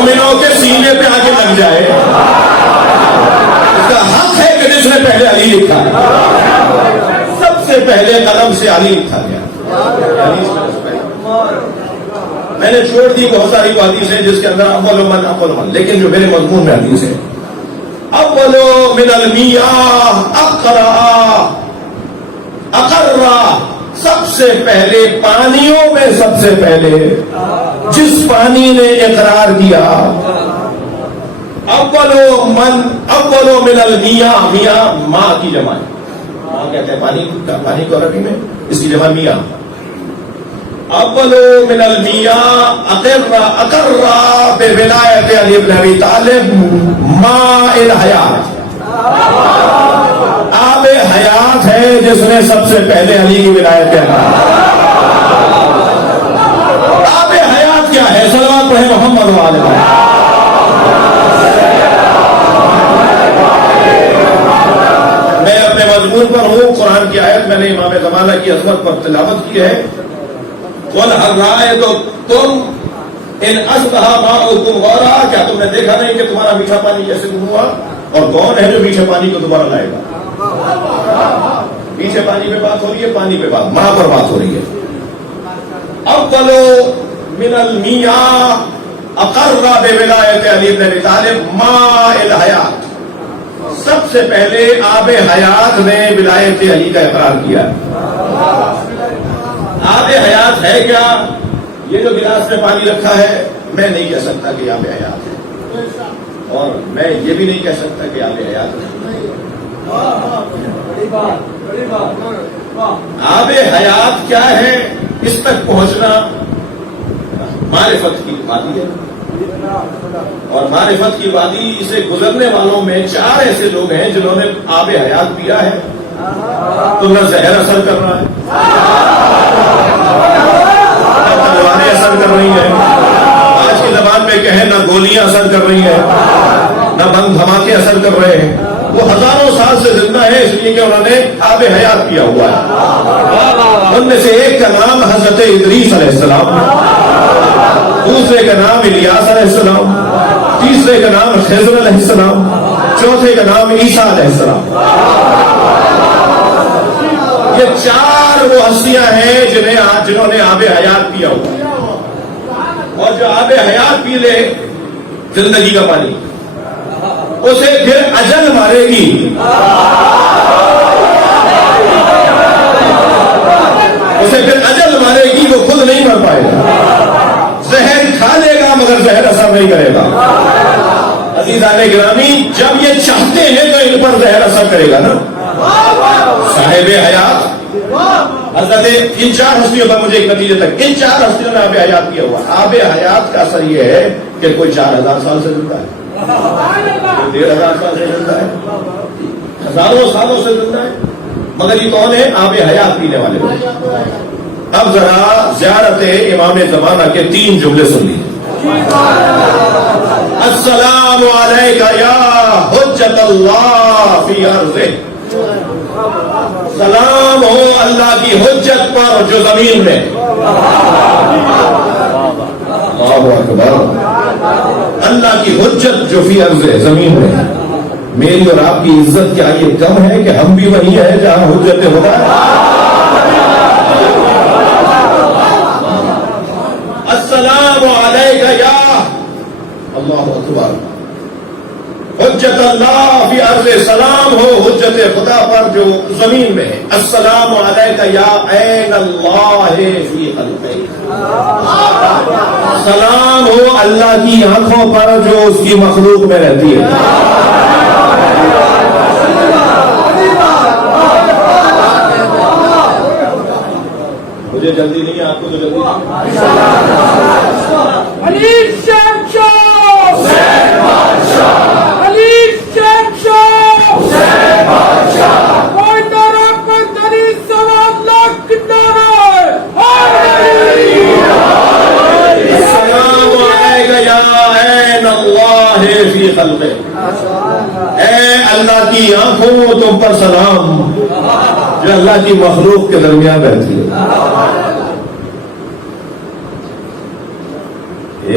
مومنوں کے سینے پہ آ کے لگ جائے، اس کا حق ہے کہ جس نے پہلے علی لکھا ہے، سب سے پہلے قلم سے علی لکھا گیا۔ میں نے چھوڑ دی بہت ساری حدیثیں جس کے اندر اول من، لیکن جو میرے مضمون میں حدیث ہے، اول من المیاہ اقرا، سب سے پہلے پانیوں میں سب سے پہلے جس پانی نے اقرار کیا، اول من المیاہ، میاں ماں کی جمع ہے، ماں کہتے ہیں پانی کو عربی میں، اس کی جمع میاں۔ اول من المیاں اقرا بولایت علی بن ابی طالب ماء الحیات، آب حیات ہے جس نے سب سے پہلے علی کی ولایت کہا۔ آب حیات کیا ہے؟ صلوات پڑھیں محمد و آل محمد۔ میں اپنے مضمون پر ہوں، قرآن کی آیت میں نے امام زمانہ کی عظمت پر تلاوت کی ہے، قل هل رأيتم ان اصبح ماؤكم غورا، کیا تم نے دیکھا نہیں کہ تمہارا میٹھا پانی کیسے گم ہوا؟ اور کون ہے جو میٹھے پانی کو دوبارہ لائے گا؟ میٹھے پانی پہ بات ہو رہی ہے، پانی پہ بات، ماں پر بات ہو رہی ہے۔ اول من المیاں اقر بولایت علی بن ابی طالب ماء الحیات، سب سے پہلے آب حیات نے ولایت علی کا اقرار کیا۔ آب حیات ہے کیا؟ یہ جو گلاس میں پانی رکھا ہے، میں نہیں کہہ سکتا کہ آب حیات ہے، اور میں یہ بھی نہیں کہہ سکتا کہ آب حیات ہے۔ آب حیات کیا ہے؟ اس تک پہنچنا معرفت کی وادی ہے، اور معرفت کی وادی سے گزرنے والوں میں 4 ایسے لوگ ہیں جنہوں نے آب حیات پیا ہے، تو نہ زہر اثر کر رہا ہے، نہ تلواریں اثر کر رہی ہیں، آج کی زبان میں کہیں نہ گولیاں اثر کر رہی ہیں، نہ بم دھماکے اثر کر رہے ہیں، وہ ہزاروں سال سے زندہ ہے اس لیے کہ انہوں نے آب حیات پیا ہوا ہے۔ ان میں سے ایک کا نام حضرت ادریس علیہ السلام، دوسرے کا نام الیاس علیہ السلام، تیسرے کا نام خضر علیہ السلام، چوتھے کا نام عیسیٰ علیہ السلام۔ یہ 4 وہ ہستیاں ہیں جنہوں نے آب حیات پیا ہوا، اور جو آب حیات پی لے زندگی کا پانی، اسے پھر اجل مارے گی، اسے پھر اجل مارے گی، وہ خود نہیں مر پائے گا، زہر کھا لے گا مگر زہر اثر نہیں کرے گا۔ عزیزان گرامی، جب یہ چاہتے ہیں تو ان پر زہر اثر کرے گا نا۔ صاحب حیات حضرت ان 4 ہستیوں پر مجھے ایک نتیجے تک، ان 4 ہستیوں نے آب حیات کیا ہوا۔ آب حیات کا اثر یہ ہے کہ کوئی 4000 سال سے زندہ ہے، 1500 سال سے زندہ ہے، ہزاروں سالوں سے زندہ ہے، مگر یہ کون ہے؟ آب حیات پینے والے لوگ۔ اب ذرا زیارت امام زمانہ کے 3 جملے سن لیجیے۔ السلام علیکہ یا حجت اللہ فی ارضہ، سلام ہو اللہ کی حجت پر جو زمین میں۔ اللہ اکبر، اللہ کی حجت جو فی ارضہ، زمین میں۔ میری اور آپ کی عزت کیا یہ کم ہے کہ ہم بھی وہی ہیں جہاں حجت خدا ہے؟ السلام علیکہ یا اللہ اکبر حجت اللہ فی ارض، سلام ہو حجت خدا پر جو زمین میں ہے۔ السلام علیکہ یا عین اللہ فی خلقہ، سلام ہو اللہ کی آنکھوں پر جو اس کی مخلوق میں رہتی ہے۔ مجھے جلدی نہیں ہے، آپ کو تو جلدی علی شیخ شاہ، علی شیخ شاہ، کوئی نعرہ کوئی دری سوا لاکھ نعرہ۔ السلام علیکہ یا عین اللہ فی خلقہ، اے اللہ کی آنکھوں تم پر سلام جو اللہ کی مخلوق کے درمیان رہتی ہے۔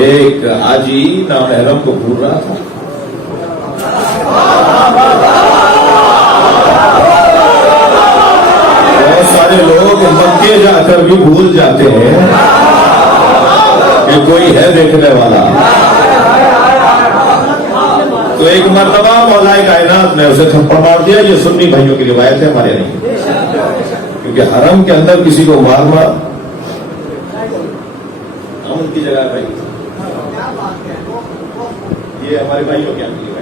ایک حاجی نامحرم کو گھور رہا تھا، بہت سارے لوگ مکے جا کر بھی بھول جاتے ہیں کہ کوئی ہے دیکھنے والا. تو ایک مرتبہ مولا کائنات نے اسے تھپڑ مار دیا. یہ سنی بھائیوں کی روایت ہے، ہمارے نہیں، کیونکہ حرم کے اندر کسی کو مارنا ان کی جگہ بھائی، یہ ہمارے بھائیوں کی روایت ہے.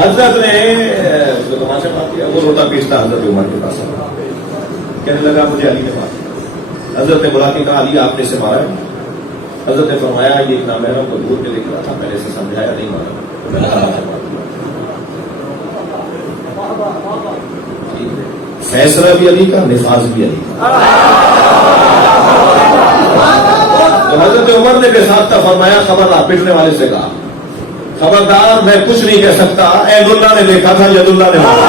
حضرت نے اس کو تماشا مار دیا. وہ روتا پیستا حضرت عمر کے پاس آیا، کہنے لگا مجھے علی نے مارا. حضرت نے بلا کے کہا علی آپ نے اسے مارا ہے؟ حضرت نے فرمایا یہ ایک نامحرم کو دور کے دیکھ رہا تھا، میں نے اسے سمجھایا نہیں مارا. فیصلہ بھی علی کا، نفاذ بھی علی کا. تو حضرت عمر نے بے ساختہ فرمایا خبردار، پٹنے والے سے کہا خبردار میں کچھ نہیں کہہ سکتا، عید اللہ نے دیکھا تھا، ید اللہ نے مارا.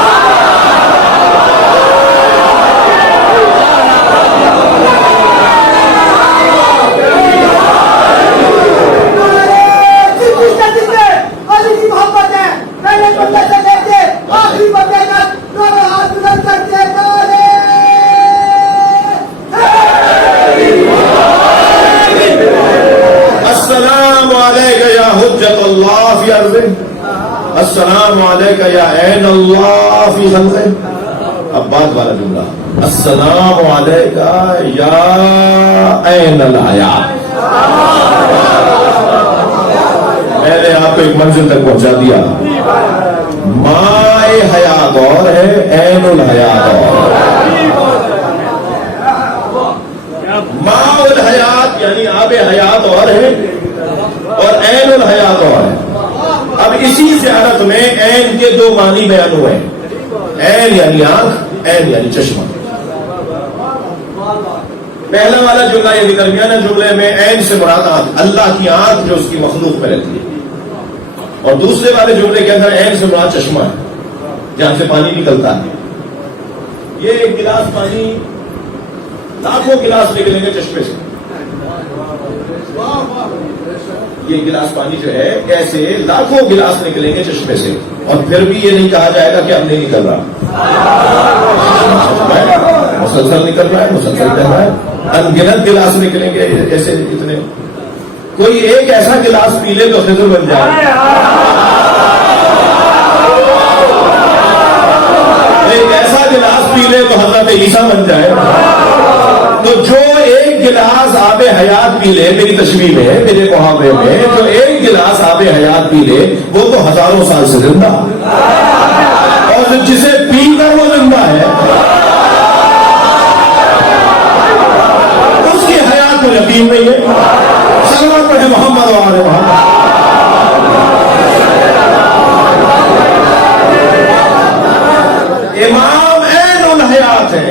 السلام علیکہ یا عین اللہ فی خلقہ. اب بعد والا جملہ السلام علیکہ یا عین الحیات. میں نے آپ کو ایک منزل تک پہنچا دیا. ماء حیات اور ہے، عین الحیات اور. ماء الحیات یعنی آب حیات اور ہے، اور عین الحیات اور ہے. اب اسی زیارت میں عین کے دو معنی بیان ہوئے ہیں. عین یعنی آنکھ، عین یعنی چشمہ. پہلا والا جملہ یعنی درمیانہ جملے میں عین سے مراد آنکھ، اللہ کی آنکھ جو اس کی مخلوق میں رہتی ہے. اور دوسرے والے جملے کے اندر عین سے مراد چشمہ ہے، جہاں سے پانی نکلتا ہے. یہ ایک گلاس پانی لاکھوں گلاس نکلیں گے چشمے سے. یہ گلاس پانی جو ہے ایسے لاکھوں گلاس نکلیں گے چشمے سے، اور پھر بھی یہ نہیں کہا جائے گا کہ اب نہیں نکل رہا. مسلسل نکل رہا ہے، مسلسل بہ رہا ہے. انگنت گلاس نکلیں گے ایسے اتنے. کوئی ایک ایسا گلاس پی لے تو خضر بن جائے، ایک ایسا گلاس پی لے تو حضرت عیسیٰ بن جائے. تو جو ایک گلاس آب حیات پی لے، میری تشبیہ میں، میرے محاورے میں، جو ایک گلاس آب حیات پی لے وہ تو ہزاروں سال سے زندہ، اور جسے پی کر وہ زندہ ہے اس کی حیات کو یقین نہیں ہے. صلوات پڑھے محمد و آل محمد. امام عین الحیات ہے.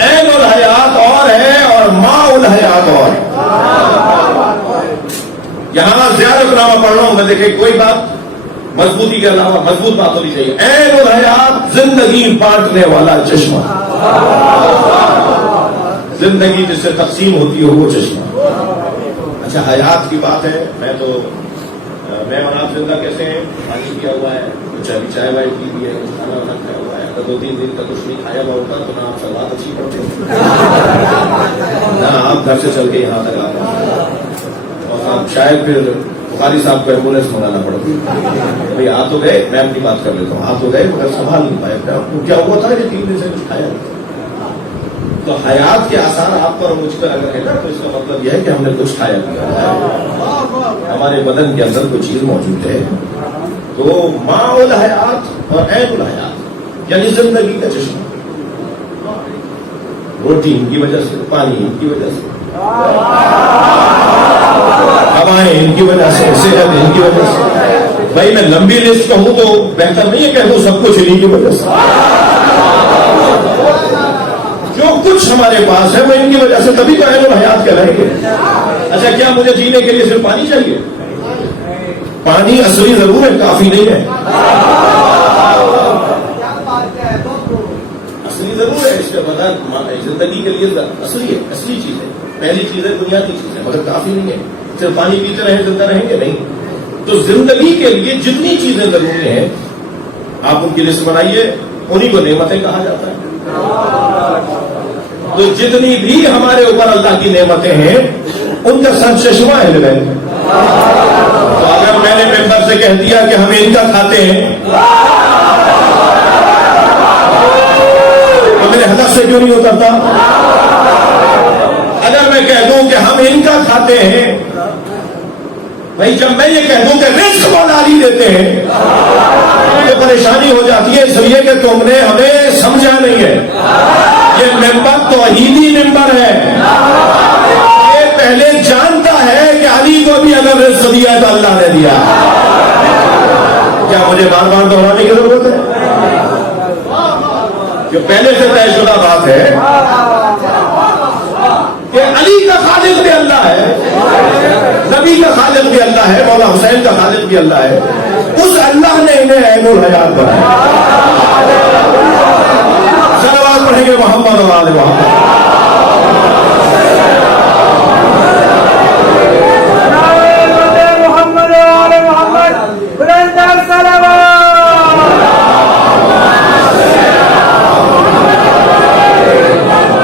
عین الحیات اور ہے اور ماء الحیات اور. یہاں زیادہ نامہ پڑھ رہا ہوں میں، دیکھیں کوئی بات مضبوطی کے علاوہ مضبوط بات ہونی چاہیے. عین الحیات زندگی بانٹنے والا چشمہ، زندگی جس سے تقسیم ہوتی ہو وہ چشمہ. اچھا حیات کی بات ہے، میں اور آپ زندہ کیسے ہیں؟ پانی پیا ہوا ہے، کچھ ابھی چائے وائے پی بھی ہے، کچھ کھانا وانا کھایا ہوا ہے. اگر 2-3 دن کا کچھ نہیں کھایا ہوا ہوتا تو نہ آپ سلوات اچھی پڑھتے، نہ آپ گھر سے چل کے یہاں تک آ رہے، اور آپ شاید پھر بخاری صاحب کو ایمبولینس منگانا پڑتا. بھائی آ تو گئے، میں اپنی بات کر لیتا ہوں، آ تو گئے مگر سنبھال نہیں پائے. آپ کو کیا ہوا تھا کہ 3 دن سے کچھ کھایا نہیں. تو حیات کے آثار آپ پر مجھ پر اگر ہے نا تو اس کا مطلب یہ ہے کہ ہم نے کچھ کھایا پیا، ہمارے بدن کے اندر کوئی چیز موجود ہے. تو ماء الحیات اور عین الحیات یعنی زندگی کا چشمہ. روٹی ان کی وجہ سے، پانی ان کی وجہ سے، ہوائیں ان کی وجہ سے، صحت ان کی وجہ سے. بھائی میں لمبی لسٹ کہوں تو بہتر نہیں ہے کہ ہوں سب کچھ انہیں کی وجہ سے. جو کچھ ہمارے پاس ہے وہ ان کی وجہ سے، تبھی تو عین الحیات کہلائیں گے. اچھا کیا مجھے جینے کے لیے صرف پانی چاہیے؟ پانی اصلی ضرور ہے، کافی نہیں ہے. کے بعد زندگی کے لیے اصلی چیز ہے، پہلی چیز ہے دنیا کی چیز ہے، مگر کافی نہیں ہے صرف پانی پیتے رہیں زندہ رہیں گے نہیں. تو زندگی کے لیے جتنی چیزیں ضروری ہیں آپ ان کی لسٹ بنائیے، انہیں کو نعمتیں کہا جاتا ہے. تو جتنی بھی ہمارے اوپر اللہ کی نعمتیں ہیں ان کا سر چشمہ ہے لگائے. تو اگر میں نے ممبر سے کہہ دیا کہ ہم ان کا کھاتے ہیں تو میرے حلق سے کیوں نہیں اترتا؟ اگر میں کہہ دوں کہ ہم ان کا کھاتے ہیں، بھائی جب میں یہ کہہ دوں کہ رزق مولا علی دیتے ہیں تو پریشانی ہو جاتی ہے، اس لیے کہ تم نے ہمیں سمجھا نہیں ہے. یہ ممبر توحیدی ممبر ہے، یہ پہلے جانتا ہے کہ علی کو بھی اگر رزق دیا تو اللہ نے دیا. کیا مجھے بار بار دہرانے کی ضرورت ہے؟ جو پہلے سے طے شدہ بات ہے کہ علی کا خالق بھی اللہ ہے، نبی کا خالق بھی اللہ ہے، مولا حسین کا خالق بھی اللہ ہے. اس اللہ نے انہیں عین الحیات بنایا. صلوات پڑھیں گے محمد و آل محمد.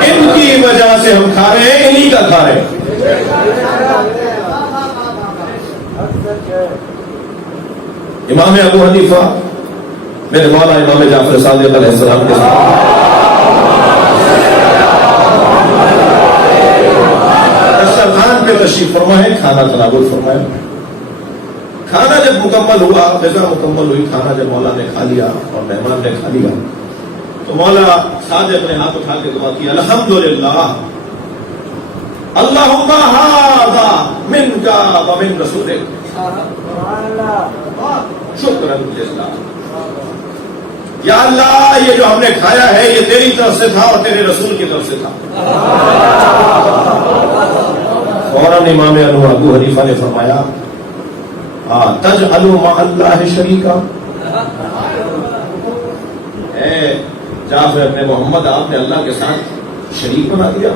ان کی وجہ سے ہم کھا رہے ہیں، انہی کا کھا رہے ہیں. امام ابو حنیفہ میرے مولا امام جعفر صادق علیہ السلام کے ساتھ دسترخوان پہ تشریف فرمائے، کھانا تناول فرمائے. کھانا جب مکمل ہوا، غذا مکمل ہوئی، کھانا جب مولا نے کھا لیا اور مہمان نے کھا لیا تو مولا صادق نے ہاتھ اٹھا کے دعا کی، الحمدللہ اللہم ھذا منک ومن رسولک شکرا للہ. یا اللہ یہ جو ہم نے کھایا ہے یہ تیری طرف سے تھا اور تیرے رسول کی طرف سے تھا. فوراً امام ابو حنیفہ نے فرمایا تجعل مع اللہ شریکا. اے جعفر ابن محمد، آپ نے اللہ کے ساتھ شریک بنا دیا.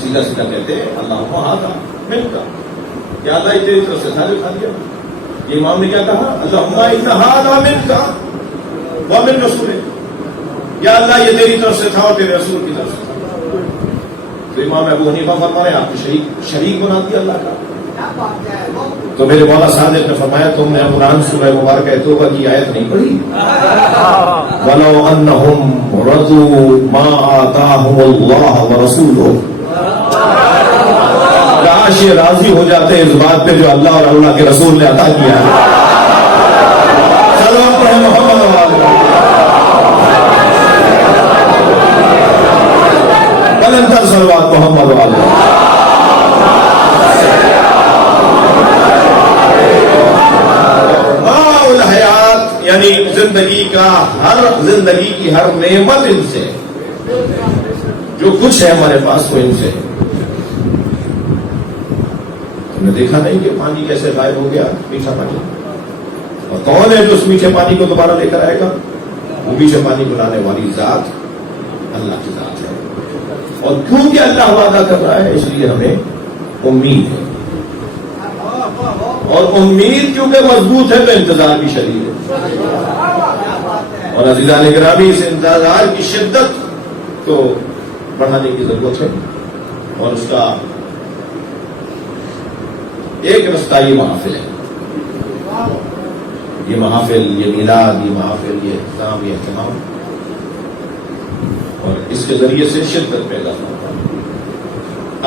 سیدھا سیدھا کہتے ہیں اللہم ھذا منک، یا اللہ یہ تیری طرف سے تھا جو کھا دیا. یہ امام نے کیا کہا؟ اللہم ان ھذا منک ومن رسولک، یا اللہ یہ تیری طرف سے تھا اور تیرے رسول کی طرف سے تھا. تو امام ابو حنیفہ فرمائے آپ نے شریک بنا دیا اللہ کا. تو میرے مولا صادق نے فرمایا تم نے قرآن سورہ مبارکہ توبہ کی آیت نہیں پڑھی؟ وَلَوْ أَنَّهُمْ رَضُوا مَا آتَاهُمُ اللَّهُ وَرَسُولُهُ. کاش یہ راضی ہو جاتے اس بات پہ جو اللہ اور اللہ کے رسول نے عطا کیا ہے. صلوات پڑھیں محمد و آل محمد. بلندتر صلوات محمد و آل محمد. یعنی زندگی کی ہر نعمت ان سے، جو کچھ ہے ہمارے پاس وہ ان سے. ہم نے دیکھا نہیں کہ پانی کیسے غائب ہو گیا، میٹھا پانی. اور کون ہے جو اس میٹھے پانی کو دوبارہ لے کر آئے گا؟ وہ میٹھے پانی کو لانے والی ذات اللہ کی ذات ہے. اور کیونکہ اللہ وعدہ کر رہا ہے اس لیے ہمیں امید ہے، اور امید کیونکہ مضبوط ہے تو انتظار بھی شدید ہے. اور عزیزان گرامی اس انتظار کی شدت کو بڑھانے کی ضرورت ہے، اور اس کا ایک رستہ یہ محافل ہے. یہ محافل، یہ میلاد، یہ محافل، یہ احترام، یہ اہتمام، اور اس کے ذریعے سے شدت پیدا ہوتا ہے.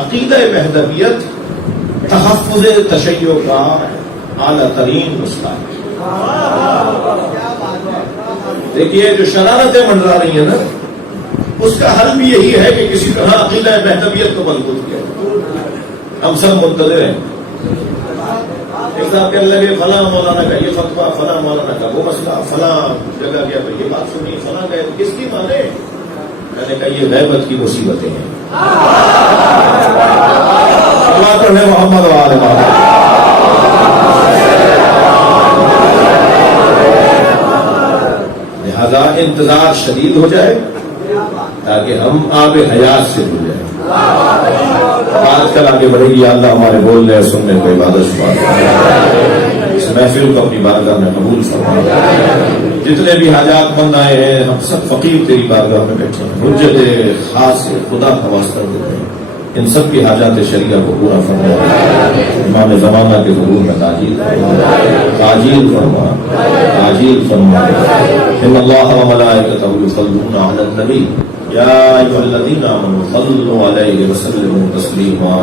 عقیدہ وحدانیت تحفظ تشیع کا اعلیٰ ترین نسخہ ہے. دیکھیے جو شرارتیں منڈرا رہی ہیں نا، اس کا حل بھی یہی ہے کہ کسی طرح عقیدہ وحدانیت کو مضبوط کیا. ہم سب منتظر ہیں. ایک صاحب کہنے لگے فلاں مولانا کا یہ فتویٰ، فلاں مولانا کا وہ مسئلہ، فلاں جگہ گیا تو یہ بات سنی، فلاں گئے کس کی مانے؟ میں نے کہا یہ غیبت کی مصیبتیں ہیں. اللہ پڑھے محمد و آل محمد. لہذا انتظار شدید ہو جائے، تاکہ ہم آب حیات سے ہو جائیں. آج کل آگے بڑھے گی. اللہ ہمارے بولنے اور سننے کو عبادت فرما. اس محفل کو اپنی بارگاہ میں قبول فرما. جتنے بھی حاجات مند آئے ہیں ہم سب فقیر تیری بارگاہ میں بیٹھے ہیں. حجت خاص خدا کا واسطہ دیتے ہیں. ان سب کی حاجات شریعہ کو پورا فرما. امام زمانہ کے ظہور میں تاجیل فرما. ان اللہ وملائکتہ یصلون علی النبی یا ایھا الذین آمنوا صلوا علیہ وسلموا تسلیما.